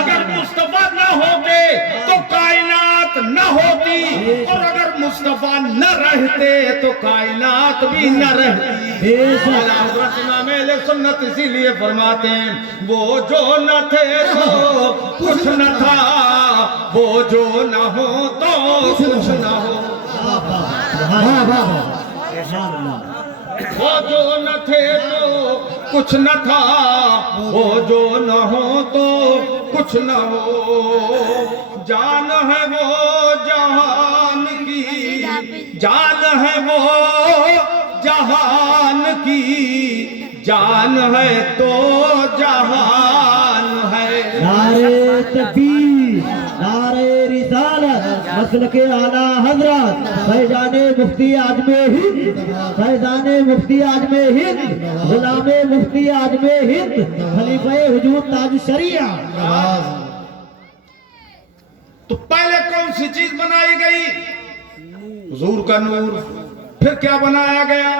اگر مصطفیٰ نہ ہوتے تو کائنات نہ ہوتی، اور اگر مصطفیٰ نہ رہتے تو کائنات بھی نہ رہتی. حضرت امام اہل سنت اسی لیے فرماتے ہیں وہ جو نہ تھے تو کچھ نہ تھا، وہ جو نہ ہو تو کچھ نہ ہو. وہ جو نہ تھے تو کچھ نہ تھا، وہ جو نہ ہو تو کچھ نہ ہو. جان ہے وہ جہان کی، جان ہے وہ جہان کی، جان ہے تو جہان ہے. نعرے تکبیر، نعرے رسالت، مسلک اعلیٰ حضرت فیضان مفتی اعظم ہند، فیضان مفتی اعظم ہند، غلام مفتی اعظم ہند، خلیفہ وجود تاج الشریعہ. تو پہلے کون سی چیز بنائی گئی؟ حضور کا نور. پھر کیا بنایا گیا؟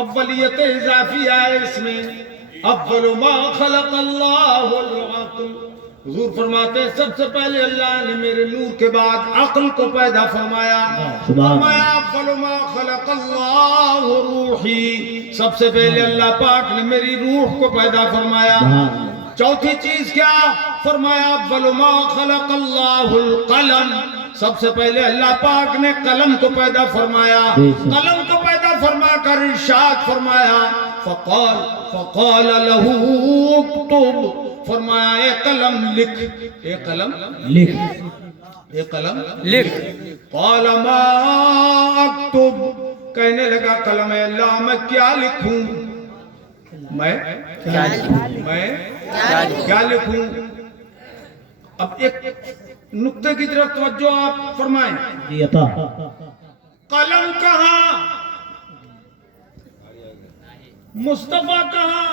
اولیت اضافیہ ہے اس میں. اول ما خلق اللہ العقل. حضور فرماتے ہیں سب سے پہلے اللہ نے میرے نور کے بعد عقل کو پیدا فرمایا. فرمایا اول ما خلق اللہ روحی. سب سے پہلے اللہ پاک نے میری روح کو پیدا فرمایا. چوتھی چیز کیا فرمایا؟ اول ما خلق اللہ القلم. سب سے پہلے اللہ پاک نے قلم کو پیدا فرمایا. قلم کو پیدا فرما کر ارشاد فرمایا فقال له اکتب، فرمایا اے قلم لکھ، اے قلم لکھ، اے قلم لکھ، قال ما اکتب، کہنے لگا قلم اللہ میں کیا لکھوں، میں کیا لکھوں۔ اب ایک نقطے کی طرف توجہ آپ فرمائیں، جی عطا، قلم کہاں، مصطفیٰ کہاں،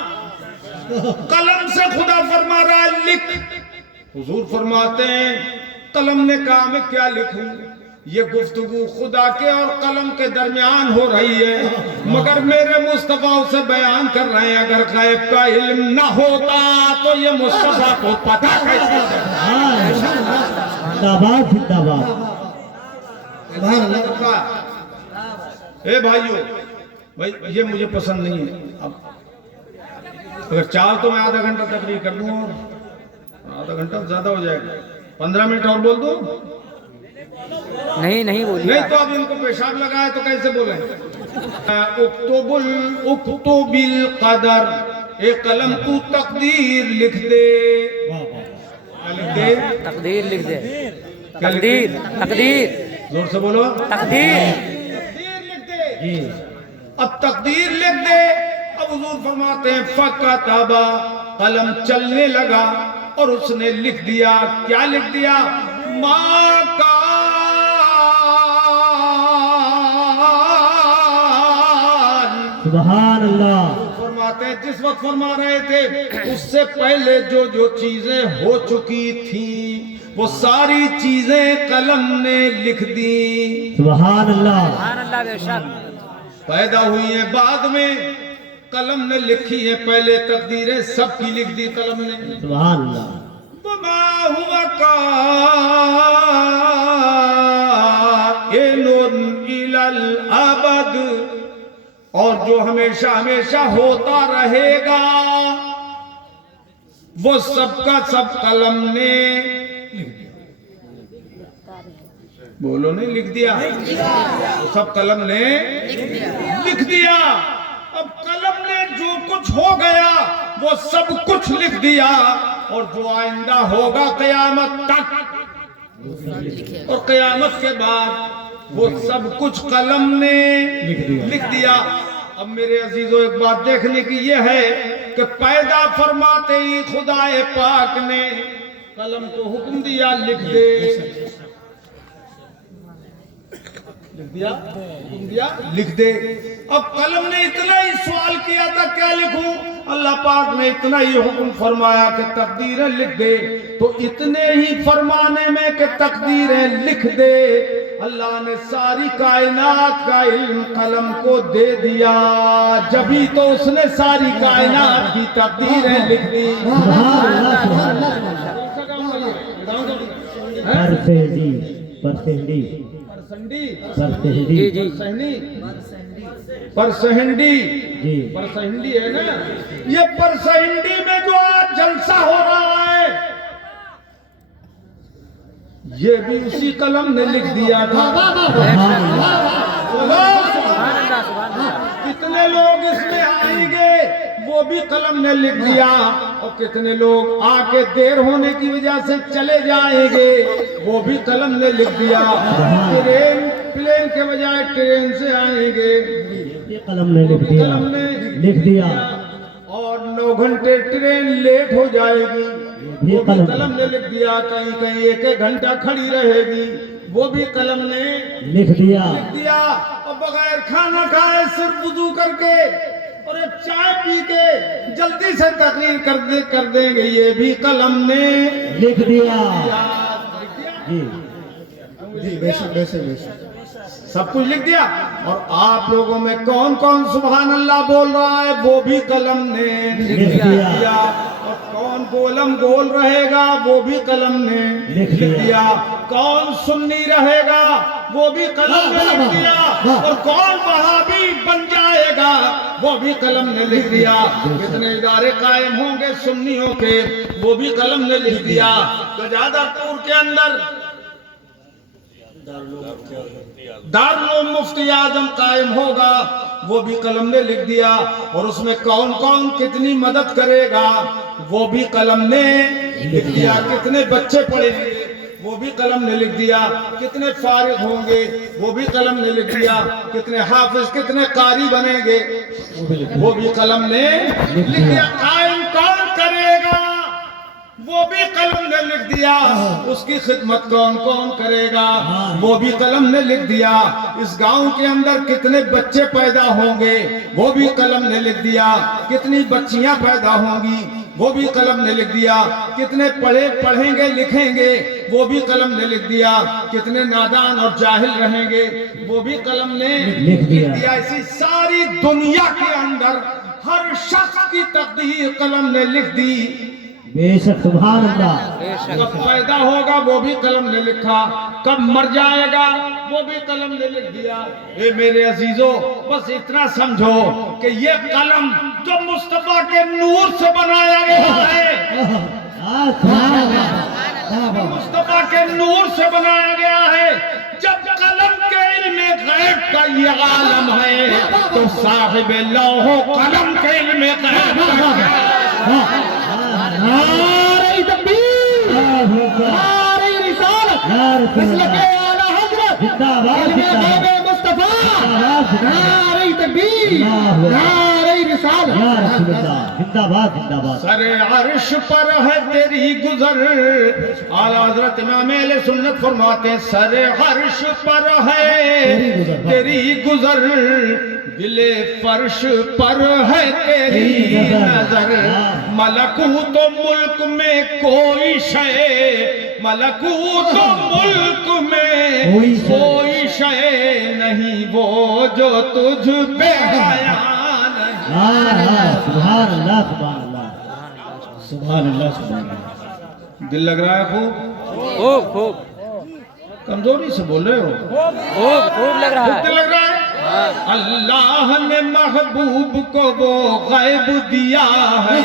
قلم سے خدا فرما رہا ہے لکھ، حضور فرماتے ہیں قلم نے کہا میں کیا لکھوں، یہ گفتگو خدا کے اور قلم کے درمیان ہو رہی ہے، مگر میرے مصطفیٰ اسے بیان کر رہے ہیں، اگر غیب کا علم نہ ہوتا تو یہ مصطفیٰ کو پتہ کیسے چلتا۔ زندہ باد، زندہ باد۔ اے بھائیو، بھائی یہ مجھے پسند نہیں ہے، اب اگر چاہو تو میں آدھا گھنٹہ تقریر کر دوں، اور آدھا گھنٹہ زیادہ ہو جائے گا، 15 منٹ اور بول دوں، نہیں بولیے، نہیں تو اب ان کو پیشاب لگائے تو کیسے بولیں۔ اکتب القدر، اے قلم تو تقدیر لکھ دے، کیا لکھ دے، تقدیر لکھ دے، تقدیر، تقدیر، زور سے بولو، تقدیر، تقدیر لکھ دے، اب تقدیر لکھ دے۔ اب حضور فرماتے ہیں فَكَتَبَ، قلم چلنے لگا اور اس نے لکھ دیا، کیا لکھ دیا، مَا كَانَ، سبحان اللہ، فرماتے ہیں جس وقت فرما رہے تھے اس سے پہلے جو چیزیں ہو چکی تھیں وہ ساری چیزیں قلم نے لکھ دی، سبحان اللہ، سبحان اللہ، بے شک، پیدا ہوئی ہیں بعد میں، قلم نے لکھی ہے، پہلے تقدیریں سب کی لکھ دی قلم نے۔ سبحان اللہ، وَمَا هُوَ كَائِنٌ إِلَى الْأَبَدِ، اور جو ہمیشہ ہمیشہ ہوتا رہے گا وہ سب کا سب قلم نے بولو نہیں لکھ دیا، وہ سب قلم نے لکھ دیا۔ اب قلم نے جو کچھ ہو گیا وہ سب کچھ لکھ دیا، اور جو آئندہ ہوگا قیامت تک اور قیامت کے بعد وہ سب کچھ قلم نے لکھ دیا۔ اب میرے عزیزوں ایک بات دیکھنے کی یہ ہے کہ پیدا فرماتے ہی خدا پاک نے قلم کو حکم دیا لکھ دے، لکھ دے۔ اب قلم نے اتنا ہی سوال کیا تھا کیا لکھوں، اللہ پاک نے اتنا ہی حکم فرمایا کہ تقدیریں لکھ دے، تو اتنے ہی فرمانے میں کہ تقدیریں لکھ دے اللہ نے ساری کائنات کا علم قلم کو دے دیا، جبھی تو اس نے ساری کائنات کی تقدیریں لکھ دی۔ پرسینڈی، پرسینڈی، پرسہنڈی، جی پرسہنڈی جی، پرسہنڈی ہے نا، یہ پرسہنڈی میں جو آج جلسہ ہو رہا ہے یہ بھی اسی قلم نے لکھ دیا تھا۔ کتنے لوگ اس میں آئیں گے وہ بھی قلم نے لکھ دیا، اور کتنے لوگ آ کے دیر ہونے کی وجہ سے چلے جائیں گے وہ بھی قلم نے لکھ دیا۔ پلین کے بجائے ٹرین سے آئیں گے یہ قلم نے لکھ دیا، قلم نے لکھ دیا، اور 9 گھنٹے ٹرین لیٹ ہو جائے گی وہ بھی قلم نے لکھ دیا، کہیں کہیں 1 گھنٹہ کھڑی رہے گی وہ بھی قلم نے لکھ دیا، اور بغیر کھانا کھائے صرف وضو کر کے اور ایک چائے پی کے جلدی سے تقریر کر دیں گے یہ بھی قلم نے لکھ دیا، جی، سب کچھ لکھ دیا۔ اور آپ لوگوں میں کون کون سبحان اللہ بول رہا ہے وہ بھی قلم نے لکھ دیا، اور کون گولم گول رہے گا وہ بھی قلم نے لکھ دیا، کون سنی رہے گا وہ بھی قلم نے لکھ دیا، اور کون وہابی بن جائے گا وہ بھی قلم نے لکھ دیا۔ کتنے ادارے قائم ہوں گے سنیوں کے وہ بھی قلم نے لکھ دیا۔ گجادر پور کے اندر دارالعلوم مفتی اعظم قائم ہوگا وہ بھی قلم نے لکھ دیا، اور اس میں کون کون کتنی مدد کرے گا وہ بھی قلم نے لکھ دیا، کتنے بچے پڑھیں گے وہ بھی قلم نے لکھ دیا، کتنے فارغ ہوں گے وہ بھی قلم نے لکھ دیا، کتنے حافظ کتنے قاری بنیں گے وہ بھی قلم نے لکھ دیا، قائم کون کرے گا وہ بھی قلم نے لکھ دیا، اس کی خدمت کون کون کرے گا وہ بھی قلم نے لکھ دیا، اس گاؤں کے اندر کتنے بچے پیدا ہوں گے وہ بھی قلم نے لکھ دیا، کتنی بچیاں پیدا ہوں گی وہ بھی قلم نے لکھ دیا، کتنے پڑھیں گے لکھیں گے وہ بھی قلم نے لکھ دیا، کتنے نادان اور جاہل رہیں گے وہ بھی قلم نے لکھ دیا۔ اسی ساری دنیا کے اندر ہر شخص کی تقدیر قلم نے لکھ دی، بے شک سبحان اللہ، کب پیدا ہوگا وہ بھی قلم نے لکھا، کب مر جائے گا وہ بھی قلم نے لکھ دیا۔ اے میرے عزیزو، بس اتنا سمجھو کہ یہ قلم جو مصطفیٰ کے نور سے بنایا گیا ہے، مصطفیٰ کے نور سے بنایا گیا ہے، جب قلم کے علم غیب کا یہ عالم ہے تو صاحب لوح و قلم کے علم غیب کا کیا؟ نعرہ تکبیر، نعرہ رسالت، مسلک اعلی حضرت، علم غیب مصطفیٰ، نعرہ تکبیر، نعرہ رسالت۔ زندہ باد زندہ باد۔ سر عرش پر ہے تیری گزر، اعلیٰ حضرت امام اہل سنت فرماتے ہیں سر عرش پر ہے تیری گزر، دل فرش پر ہے تیری نظر، ملکوت و ملک میں کوئی شے، ملکوت و ملک میں کوئی شے نہیں وہ جو تجھ پہ حیا نہیں۔ سبحان اللہ سبحان اللہ سبحان اللہ سبحان اللہ۔ دل لگ رہا ہے خوب؟ خوب خوب کمزوری سے بول رہے ہو؟ خوب خوب لگ رہا دل ہے۔ لگ رہا ہے؟ اللہ نے محبوب کو وہ غیب دیا ہے،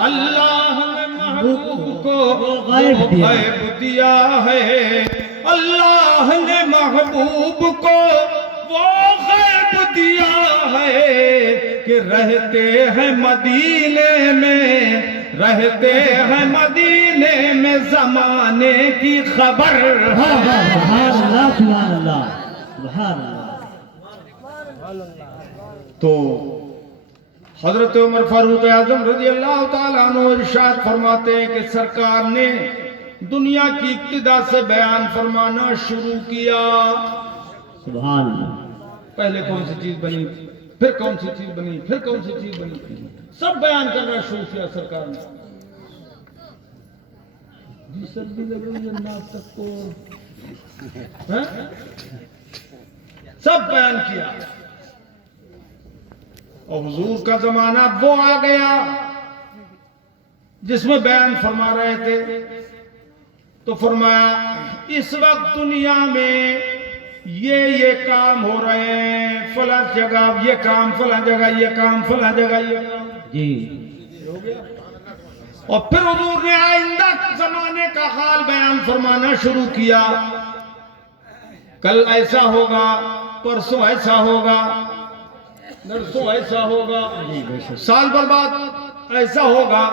اللہ نے محبوب کو وہ غیب دیا ہے، اللہ نے محبوب کو وہ غیب دیا ہے کہ رہتے ہیں مدینے میں، رہتے ہیں مدینے میں زمانے کی خبر۔ سبحان اللہ سبحان اللہ سبحان اللہ۔ تو حضرت عمر فاروق اعظم رضی اللہ تعالیٰ عنہ ارشاد فرماتے ہیں کہ سرکار نے دنیا کی ابتدا سے بیان فرمانا شروع کیا۔ سبحان اللہ۔ پہلے کون سی چیز بنی، پھر کون سی چیز بنی، پھر کون سی چیز بنی، سب بیان کرنا شروع کیا سرکار نے۔ جی سر بھی لگ رہی ہے ناک تک کو، سب بیان کیا۔ اور حضور کا زمانہ وہ آ گیا جس میں بیان فرما رہے تھے، تو فرمایا اس وقت دنیا میں یہ کام ہو رہے ہیں، فلاں جگہ یہ کام، فلاں جگہ یہ کام، فلاں جگہ یہ کام جی۔ ہو گیا۔ اور پھر حضور نے آئندہ زمانے کا حال بیان فرمانا شروع کیا، کل ایسا ہوگا، پرسوں ایسا ہوگا، نرسوں ایسا ہوگا، سال بر بعد ایسا ہوگا،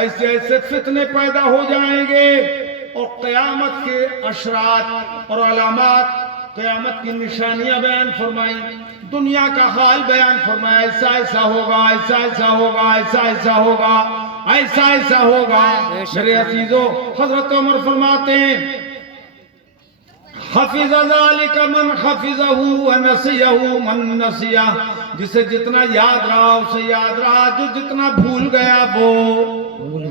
ایسے ایسے فتنے پیدا ہو جائیں گے، اور قیامت کے اشراط اور علامات، قیامت کی نشانیاں بیان فرمائیں، دنیا کا حال بیان فرمایا، ایسا ایسا ہوگا، ایسا ایسا ہوگا، ایسا ایسا ہوگا، ایسا ایسا ہوگا۔ میرے عزیزو، حضرت عمر فرماتے ہیں حفظ ذالک من حفظہ ونسیہ من نسیہ، جسے جتنا یاد رہا اسے یاد رہا، جو جتنا بھول گیا وہ بھول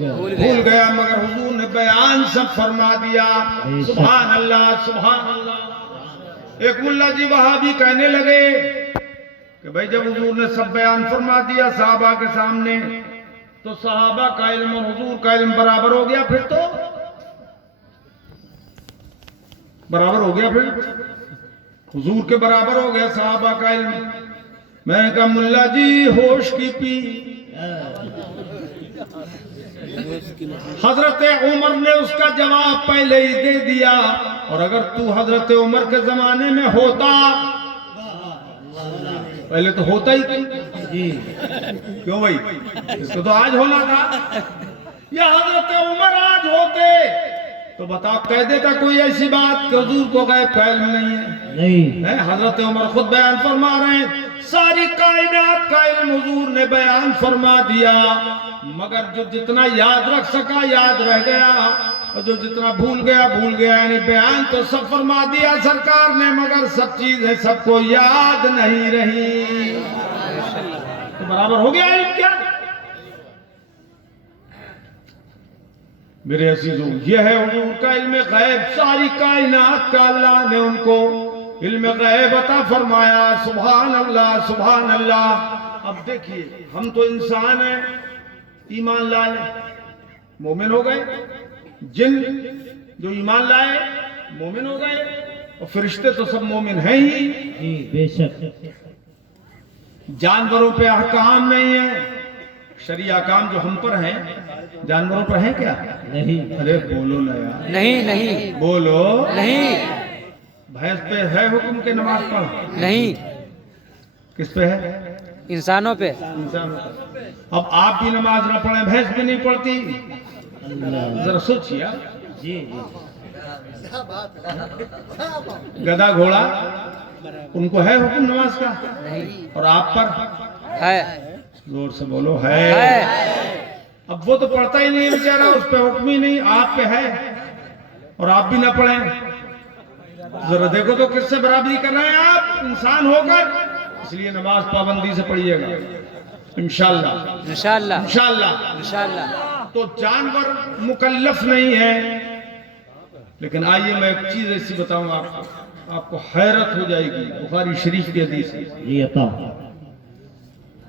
گیا، مگر حضور نے بیان سب فرما دیا۔ سبحان اللہ سبحان اللہ۔ ایک ملا جی وہابی کہنے لگے کہ بھئی جب حضور نے سب بیان فرما دیا صحابہ کے سامنے، تو صحابہ کا علم اور حضور کا علم برابر ہو گیا، پھر تو برابر ہو گیا، پھر حضور کے برابر ہو گیا صحابہ کا علم۔ میں نے کہا ملا جی ہوش کی پی، حضرت عمر نے اس کا جواب پہلے ہی دے دیا، اور اگر تو حضرت عمر کے زمانے میں ہوتا پہلے تو ہوتا ہی کہیں جی کیوں بھائی اس کو تو آج ہونا تھا یا حضرت عمر آج ہوتے تو بتا کہہ دیتا کوئی ایسی بات کہ حضور کو غیب کا علم نہیں ہے نہیں حضرت عمر خود بیان فرما رہے ہیں ساری کائنات کا علم حضور نے بیان فرما دیا مگر جو جتنا یاد رکھ سکا یاد رہ گیا اور جو جتنا بھول گیا یعنی بیان تو سب فرما دیا سرکار نے مگر سب چیزیں سب کو یاد نہیں رہی تو برابر ہو گیا علم کیا میرے عزیزوں یہ ہے حضور کا علم غیب ساری کائنات کا اللہ نے ان کو علم غیب عطا فرمایا سبحان اللہ اب دیکھیے ہم تو انسان ہیں ایمان لائے مومن ہو گئے جن جو ایمان لائے مومن ہو گئے اور فرشتے تو سب مومن ہیں ہی جی بے شک جانوروں پہ احکام نہیں ہے شرعی احکام جو ہم پر ہیں جانوروں پر ہیں کیا نہیں ارے بولو نا یار نہیں بولو نہیں بھینس پہ ہے حکم کے نماز پڑھ نہیں کس پہ ہے انسانوں پہ انسان پہ اب آپ بھی نماز نہ پڑھیں بھینس بھی نہیں پڑھتی ذرا سوچیے جی گدھا گھوڑا ان کو ہے حکم نماز کا اور آپ پر ہے زور سے بولو ہے اب وہ تو پڑھتا ہی نہیں ہے بیچارہ اس پہ حکم ہی نہیں آپ پہ ہے اور آپ بھی نہ پڑھیں ذرا دیکھو تو کس سے برابری کر رہے ہیں آپ انسان ہو کر اس لیے نماز پابندی سے پڑھیے گا انشاءاللہ انشاءاللہ تو جانور مکلف نہیں ہے لیکن آئیے میں ایک چیز ایسی بتاؤں آپ کو حیرت ہو جائے گی بخاری شریف کی حدیث ہے جی عطا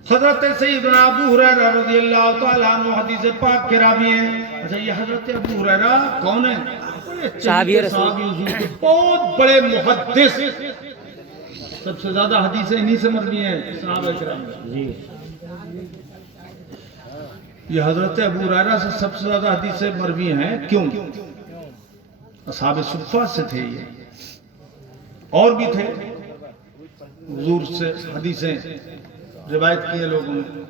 حضرت سیدنا ابو ہریرہ رضی اللہ تعالیٰ عنہ حدیث پاک کے راوی ہیں اچھا یہ حضرت ابو ہریرہ کون ہے صحابی رسول حضور کے بہت بڑے محدث سب سے زیادہ حدیثیں انہی سے مروی ہیں صحابہ کرام جی یہ حضرت ابو ہریرہ سے سب سے زیادہ حدیثیں مروی ہیں کیوں اصحاب صفہ سے تھے یہ اور بھی تھے حضور سے حدیثیں روایت کیے لوگوں نے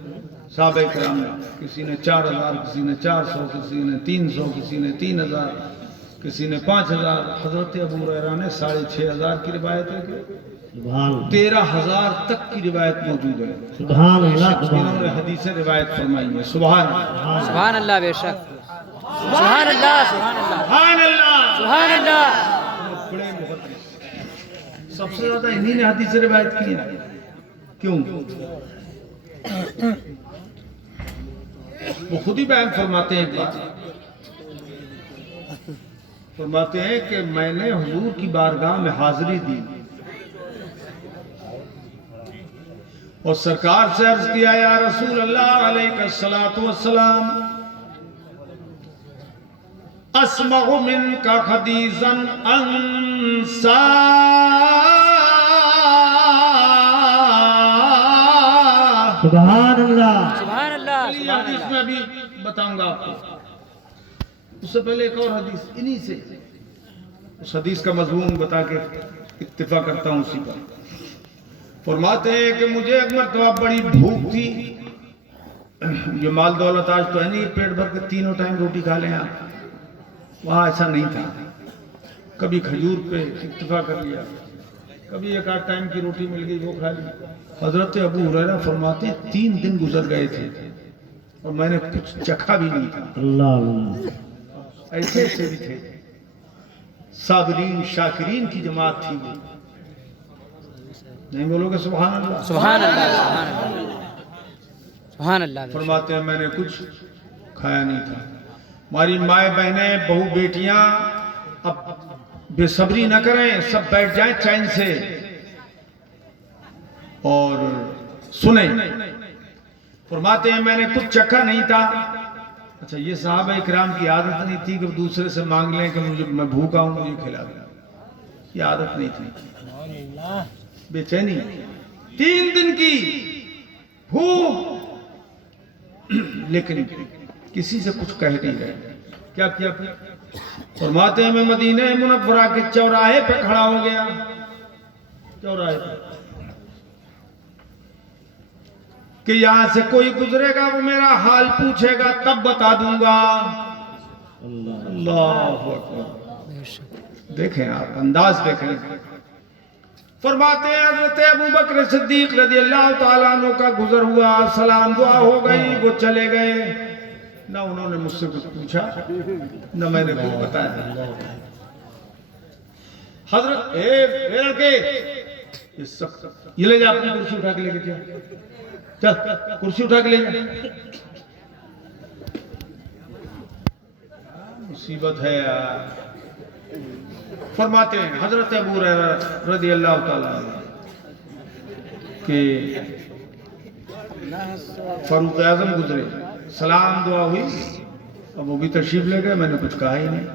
صحابہ کرام نے کسی نے 4000 کسی نے 400 کسی نے 300 کسی نے 3000 کسی نے 5000 حضرت ابو ہریرہ نے 6500 کی روایت ہے کہ 13000 تک کی روایت موجود ہے سبحان اللہ انہوں نے حدیثیں روایت فرمائی ہے سبحان اللہ بے شک سبحان اللہ بڑے محدث سب سے زیادہ انہی نے حدیثیں روایت کی ہیں کیوں وہ خود ہی بیان فرماتے ہیں ایک بات فرماتے ہیں کہ میں نے حضور کی بارگاہ میں حاضری دی اور سرکار سے عرض کیا یا رسول اللہ علیہ الصلوۃ والسلام اسمع منک حدیثا انسا سبحان اللہ یہ حدیث میں ابھی بتاؤں گا آپ کو اس سے پہلے ایک اور حدیث انہی سے اس حدیث کا مضمون بتا کے اتفاق کرتا ہوں اسی پر فرماتے ہیں کہ مجھے ایک مرتبہ بڑی بھوک تھی یہ مال دولت آج تو ہے نہیں پیٹ بھر کے تینوں ٹائم روٹی کھا لیں آپ وہاں ایسا نہیں تھا کبھی کھجور پہ اتفاق کر لیا کبھی ایک آدھ ٹائم کی روٹی مل گئی وہ کھا لی حضرت ابو ہریرہ فرماتے ہیں 3 دن گزر گئے تھے اور میں نے کچھ چکھا بھی نہیں تھا اللہ ایسے ایسے بھی تھے صابرین شاکرین کی جماعت تھی وہ نہیں بولو گے سبحان اللہ فرماتے ہیں میں نے کچھ کھایا نہیں تھا ہماری مائیں بہنیں بہو بیٹیاں اب بے صبری نہ کریں سب بیٹھ جائیں چین سے اور سنیں فرماتے ہیں میں نے کچھ چکھا نہیں تھا اچھا یہ صحابہ اکرام کی عادت نہیں تھی کہ دوسرے سے مانگ لیں کہ میں بھوکا ہوں مجھے کھلا دیں یہ عادت نہیں تھی بے چینی 3 دن کی بھوک لیکن کسی سے کچھ کہہ نہیں رہے کیا کیا فرماتے ہیں میں مدینہ منورہ کے چوراہے پہ کھڑا ہو گیا چوراہے پہ کہ یہاں سے کوئی گزرے گا وہ میرا حال پوچھے گا تب بتا دوں گا۔ اللہ اکبر، دیکھیں آپ انداز دیکھیں۔ فرماتے ہیں حضرت ابو بکر صدیق رضی اللہ تعالیٰ عنہ کا گزر ہوا، سلام دعا ہو گئی، وہ چلے گئے، نہ انہوں نے مجھ سے کچھ پوچھا نہ میں نے کچھ بتایا۔ حضرت اے لڑکے یہ لے جا، اپنی کرسی اٹھا کے لے کے چل، کرسی اٹھا کے لے جا، مصیبت ہے یار۔ فرماتے ہیں حضرت ابو ہریرہ رضی اللہ تعالیٰ عنہ کہ فاروق اعظم گزرے، سلام دعا ہوئی، اب وہ بھی تشریف لے گئے، میں نے کچھ کہا ہی نہیں،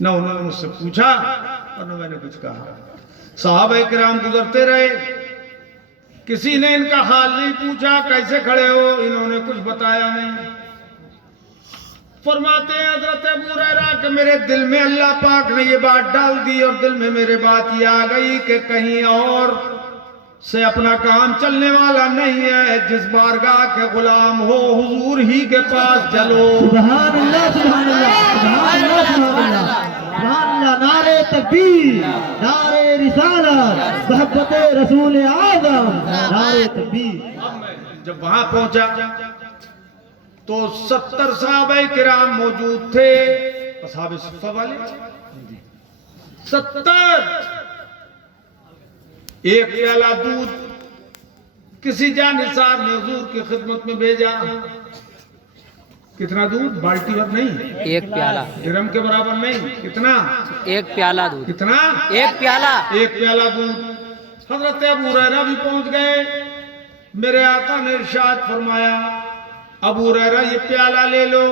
نہ انہوں نے مجھ سے پوچھا اور نہ میں نے کچھ کہا۔ صحابہ کرام گزرتے رہے، کسی نے ان کا حال نہیں پوچھا، کیسے کھڑے ہو، انہوں نے کچھ بتایا نہیں۔ فرماتے ہیں حضرت ابو ہریرہ کہ میرے دل میں اللہ پاک نے یہ بات ڈال دی اور دل میں میرے بات یہ آ گئی کہ کہیں اور سے اپنا کام چلنے والا نہیں ہے، جس بارگاہ کے غلام ہو حضور ہی کے پاس چلو۔ سبحان اللہ، سبحان اللہ، سبحان اللہ، سبحان اللہ، سبحان اللہ، نعرہ تکبیر، نعرہ رسالت، محبت رسول اعظم، نعرہ تکبیر۔ اب میں جب وہاں پہنچا تو 70 صحابہ کرام موجود تھے، اصحاب صفہ والے 70۔ ایک پیالہ دودھ کسی جانثار نے حضور کی خدمت میں بھیجا، کتنا دودھ؟ بالٹی بھر نہیں، ایک پیالہ، درم کے برابر نہیں، کتنا؟ ایک پیالہ دودھ، کتنا؟ ایک پیالہ۔ ایک پیالہ دودھ۔ حضرت ابو ہریرہ بھی پہنچ گئے، میرے آقا نے ارشاد فرمایا ابو ہریرہ یہ پیالہ لے لو۔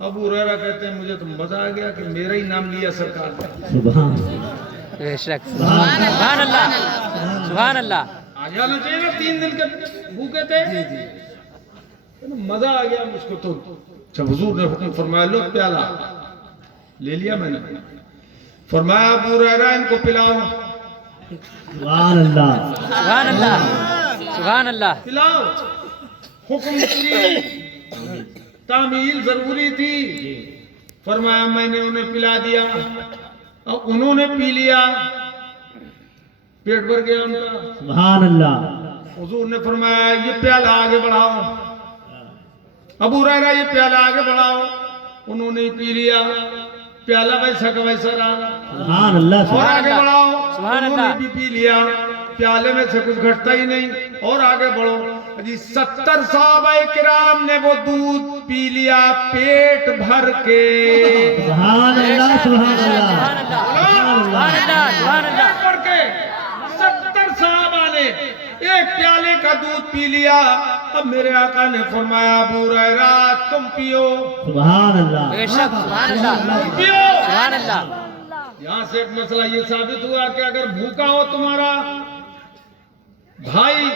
ابو ہریرہ کہتے ہیں مجھے تو مزہ آ گیا کہ میرا ہی نام لیا سرکار نے۔ سبحان بے شک، سبحان اللہ، سبحان اللہ۔ آ جانا چاہیے نا، 3 دن کے بھوکے تھے، مزہ آ گیا مجھ کو تو۔ جب حضور نے حکم فرمایا لو پیالہ، لے لیا میں نے۔ فرمایا ابو ہریرہ ان کو پلاؤ، سبحان اللہ، سبحان اللہ، سبحان اللہ۔ پلاؤ۔ حکم کی تعمیل ضروری تھی، فرمایا میں نے انہیں پلا دیا اور انہوں نے پی لیا، پیٹ بھر گیا ان کا۔ سبحان اللہ، حضور نے فرمایا یہ پیالہ آگے بڑھاؤ، ابو ہریرہ یہ پیالہ آگے بڑھاؤ، انہوں نے پی لیا، پیالہ ویسا کا ویسا رہا۔ سبحان اللہ، اور آگے بڑھاؤ، سبحان انہوں نے اللہ۔ بھی پی لیا، پیالے میں سے کچھ گھٹتا ہی نہیں، اور آگے بڑھو۔ جی 70 صحابہ کرام نے وہ دودھ پی لیا پیٹ بھر کے۔ سبحان اللہ، سبحان اللہ، سبحان اللہ، سبحان اللہ۔ پیٹ بھر کے 70 صحابہ نے ایک پیالے کا دودھ پی لیا۔ اب میرے آقا نے فرمایا ابو ہریرہ تم پیو، بے شک، سبحان اللہ، تم پیو۔ سبحان اللہ۔ یہاں سے ایک مسئلہ یہ ثابت ہوا کہ اگر بھوکا ہو تمہارا بھائی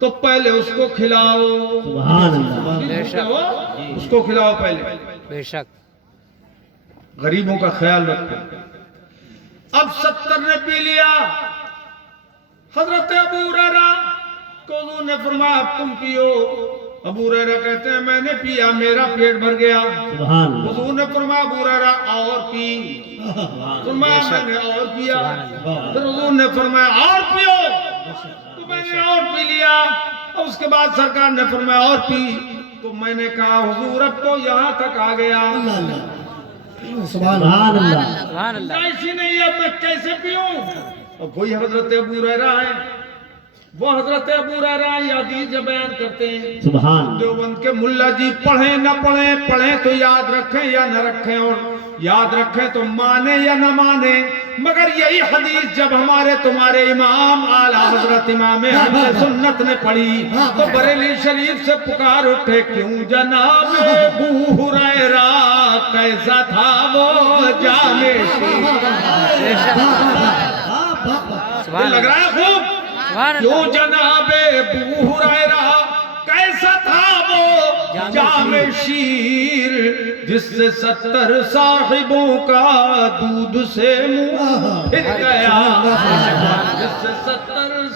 تو پہلے اس کو کھلاؤ، سبحان اللہ، بے شک، اس کو کھلاؤ پہلے، بے شک، غریبوں کا خیال رکھو۔ اب 70 نے پی لیا، حضرت ابو ہریرہ کو حضور نے فرمایا اب تم پیو۔ ابو ہریرہ کہتے ہیں میں نے پیا، میرا پیٹ بھر گیا۔ سبحان اللہ، حضور نے فرمایا ابو ہریرہ اور پی، فرمایا میں نے اور پیا، پھر حضور نے فرمایا اور پیو، تو میں نے اور پی لیا، اور اس کے بعد سرکار نے فرمایا اور پی، تو میں نے کہا حضور اب تو یہاں تک آ گیا، سبحان اللہ، سبحان اللہ۔ ایسی نہیں اب میں کیسے پیوں؟ اب وہی حضرت ابو ہریرہ ہے، وہ حضرت ابو ہریرہ یہ حدیث جو بیان کرتے ہیں، سبحان دیوبند کے ملا جی پڑھیں نہ پڑھیں، پڑھیں تو یاد رکھیں یا نہ رکھیں، اور یاد رکھیں تو مانیں یا نہ مانیں، مگر یہی حدیث جب ہمارے تمہارے امام اعلیٰ حضرت امام اہل سنت نے پڑھی تو بریلی شریف سے پکار اٹھے کیوں جناب ابو ہریرہ کیسا تھا وہ جامع بے شک، سبحان لگ اللہ، رہا ہے خوب؟ سبحان کیوں اللہ، جناب ابو ہریرہ کیسا تھا وہ جامع شیر جس سے 70 صاحبوں کا دودھ سے منہ پھر گیا، جس سے 70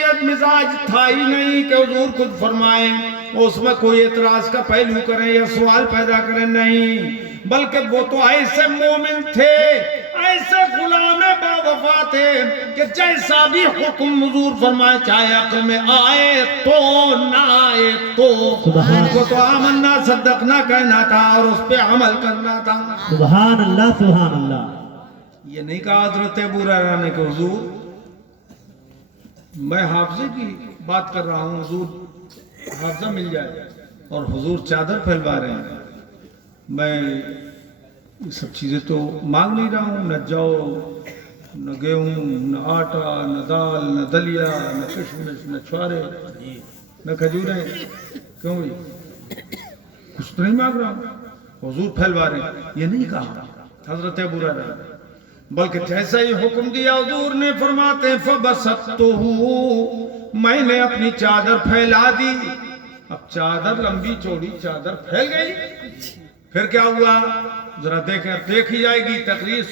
یہ مزاج تھا ہی نہیں کہ حضور کچھ فرمائیں اس میں کوئی اعتراض کا پہلو کریں یا سوال پیدا کریں، نہیں، بلکہ وہ تو ایسے مومن تھے، ایسے غلام باوفا تھے کہ جیسا بھی حکم حضور فرمائے، چاہے عقل میں آئے تو نہ آئے تو، ان کو تو آمنا صدقنا کہنا تھا اور اس پہ عمل کرنا تھا۔ سبحان اللہ سبحان اللہ۔ یہ نہیں کہا حضرت ابو ہریرہ نے کہ حضور میں حافظے کی بات کر رہا ہوں، حضور حافظہ مل جائے، اور حضور چادر پھیلوا رہے ہیں، میں یہ سب چیزیں تو مانگ نہیں رہا ہوں، نہ جو نہ گیہوں نہ آٹا نہ دال نہ دلیا نہ کشمش نہ چھوارے نہ کھجوریں، کیوں بھائی کچھ تو نہیں مانگ رہا ہوں، حضور پھیلوا رہے ہیں، یہ نہیں کہا حضرت ابو ہریرہ، بلکہ جیسا ہی حکم دیا حضور نے فرماتے ہیں فَبَسَطْتُهُ، میں نے اپنی چادر پھیلا دی۔ اب چادر لمبی چوڑی چادر پھیل گئی، پھر کیا ہوا ذرا دیکھیں، دیکھی جائے گی، تقریر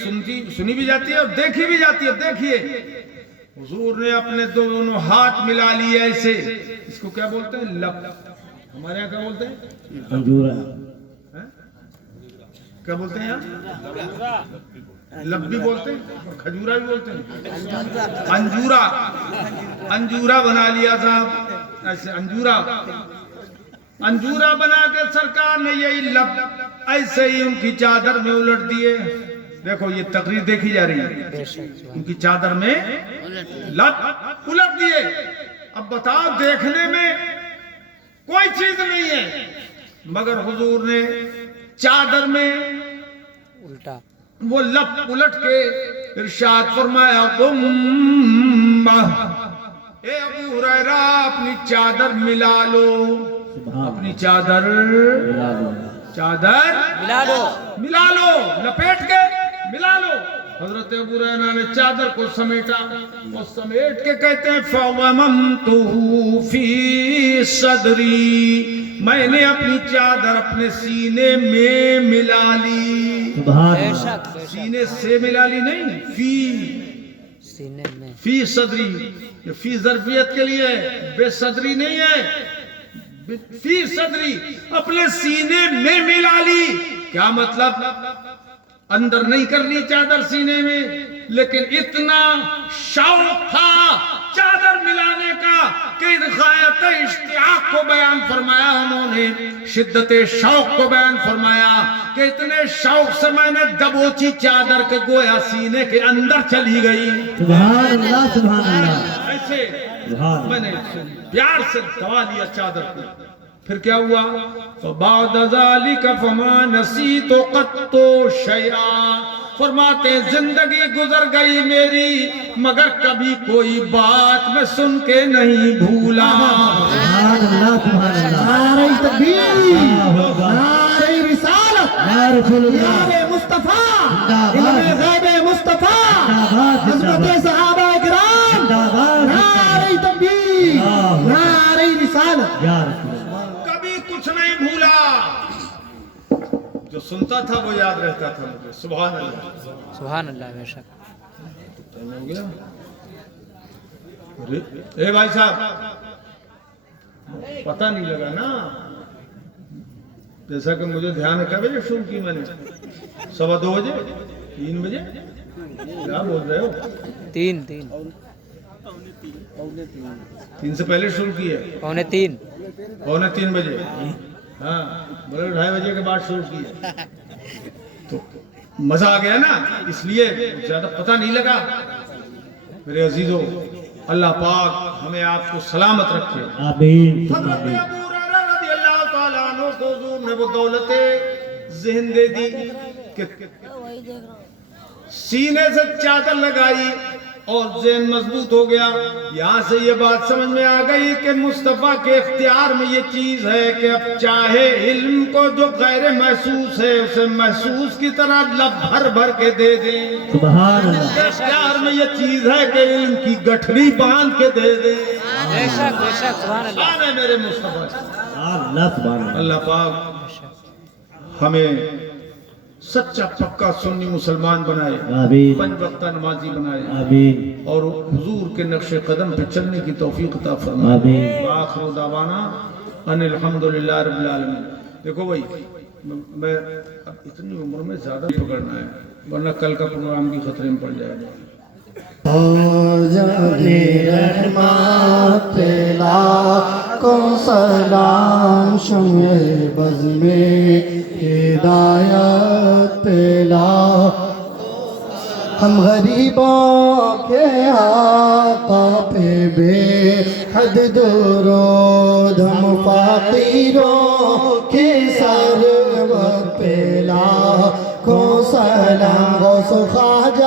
سنی بھی جاتی ہے اور دیکھی بھی جاتی ہے۔ دیکھیے حضور نے اپنے دونوں ہاتھ ملا لیے ایسے، اس کو کیا بولتے ہیں؟ لب، ہمارے یہاں کیا بولتے ہیں؟ انجورا، کیا بولتے ہیں یہاں؟ لب بھی بولتے ہیں اور کھجورا بھی بولتے ہیں، انجورا، انجورا بنا لیا تھا ایسے، انجورا بنا کے سرکار نے یہی لب ایسے ہی ان کی چادر میں الٹ دیے۔ دیکھو یہ تقریر دیکھی جا رہی ہے، ان کی چادر میں لب الٹ دیے۔ اب بتاؤ دیکھنے میں کوئی چیز نہیں ہے، مگر حضور نے چادر میں الٹا وہ لب الٹ کے ارشاد فرمایا تم اے ابو ہریرہ اپنی چادر ملا لو، اپنی چادر ملا لو، لپیٹ کے ملا لو۔ حضرت ابو ہریرہ نے چادر کو سمیٹا، وہ سمیٹ کے کہتے ہیں فَوَمَمْتُهُ فِي صَدْرِي، میں نے اپنی چادر اپنے سینے میں ملا لی۔ سینے سے ملا لی نہیں، فی صدری، فی ظرفیت کے لیے، بے صدری نہیں ہے، فی صدری، اپنے سینے میں ملا لی۔ کیا مطلب؟ اندر نہیں کرنی چادر سینے میں، لیکن اتنا شوق تھا چادر ملانے کا کہ غایت اشتیاق کو بیان فرمایا انہوں نے، شدت شوق کو بیان فرمایا کہ اتنے شوق سے میں نے دبوچی چادر کے گویا سینے کے اندر چلی گئی۔ سبحان اللہ سبحان اللہ۔ ایسے میں نے پیار سے دبا لیا چادر کو۔ پھر کیا ہوا؟ فَبَعْدَ ذَلِكَ فَمَا نَسِيتُ قَطُّ شَيْئًا، فرماتے ہیں زندگی گزر گئی میری مگر کبھی کوئی بات میں سن کے نہیں بھولا۔ سبحان اللہ سبحان اللہ۔ نعرہ تکبیر، نعرہ رسالت، یا رسول اللہ، نعرہ مصطفیٰ، علم غیب مصطفیٰ، حضرت صحابہ کرام، نعرہ تکبیر، نعرہ رسالت، یا رسول اللہ۔ کبھی کچھ نہیں بھولا، جو سنتا تھا وہ یاد رہتا تھا مجھے۔ سبحان اللہ، سبحان اللہ، بے شک۔ ہو گیا؟ اے بھائی صاحب پتہ نہیں لگا نا، جیسا کہ مجھے دھیان ہے، کیا بجے شروع کی میں نے؟ 2:15 بجے، 3 بجے، کیا بول رہے ہو؟ 3 3 سے پہلے شروع کی ہے، 2:45 2:45 بجے، ہاں بولے 2:30 بجے کے بعد شروع کی ہے، تو مزہ آ گیا نا، اس لیے زیادہ پتہ نہیں لگا۔ میرے عزیزو، اللہ پاک ہمیں آپ کو سلامت رکھے۔ آمین۔ حضرت ابو ہریرہ رضی اللہ تعالیٰ عنہ کو حضور نے وہ دولت ذہن دے دی کہ سینے سے چادر لگائی اور ذہن مضبوط ہو گیا۔ یہاں سے یہ بات سمجھ میں آ گئی کہ مصطفیٰ کے اختیار میں یہ چیز ہے کہ اب چاہے علم کو جو غیر محسوس ہے اسے محسوس کی طرح لب بھر بھر کے دے دیں۔ سبحان اللہ۔ اختیار میں یہ چیز ہے کہ علم کی گٹھڑی باندھ کے دے دیں۔ بے شک، بے شک، سبحان اللہ۔ شان ہے میرے مصطفیٰ۔ اللہ سبحان اللہ۔ اللہ پاک ہمیں سچا پکا سنی مسلمان بنائے، آمین 5 وقتہ نمازی بنائے، آمین اور حضور کے نقش قدم پہ چلنے کی توفیق عطا فرمائے۔ آمین۔ وآخر دعوانا ان الحمدللہ رب العالمین۔ دیکھو بھائی، میں اب اتنی عمر میں زیادہ پکڑنا ہے ورنہ کل کا پروگرام بھی خطرے میں پڑ جائے گا۔ جانے رحمت لاکھوں سلام شمع بز میں ہدایت ہم غریبوں کے آقا پہ بے حد درود، ہم فقیروں کے سرور پہ لاکھوں سلام، غوث و خواجہ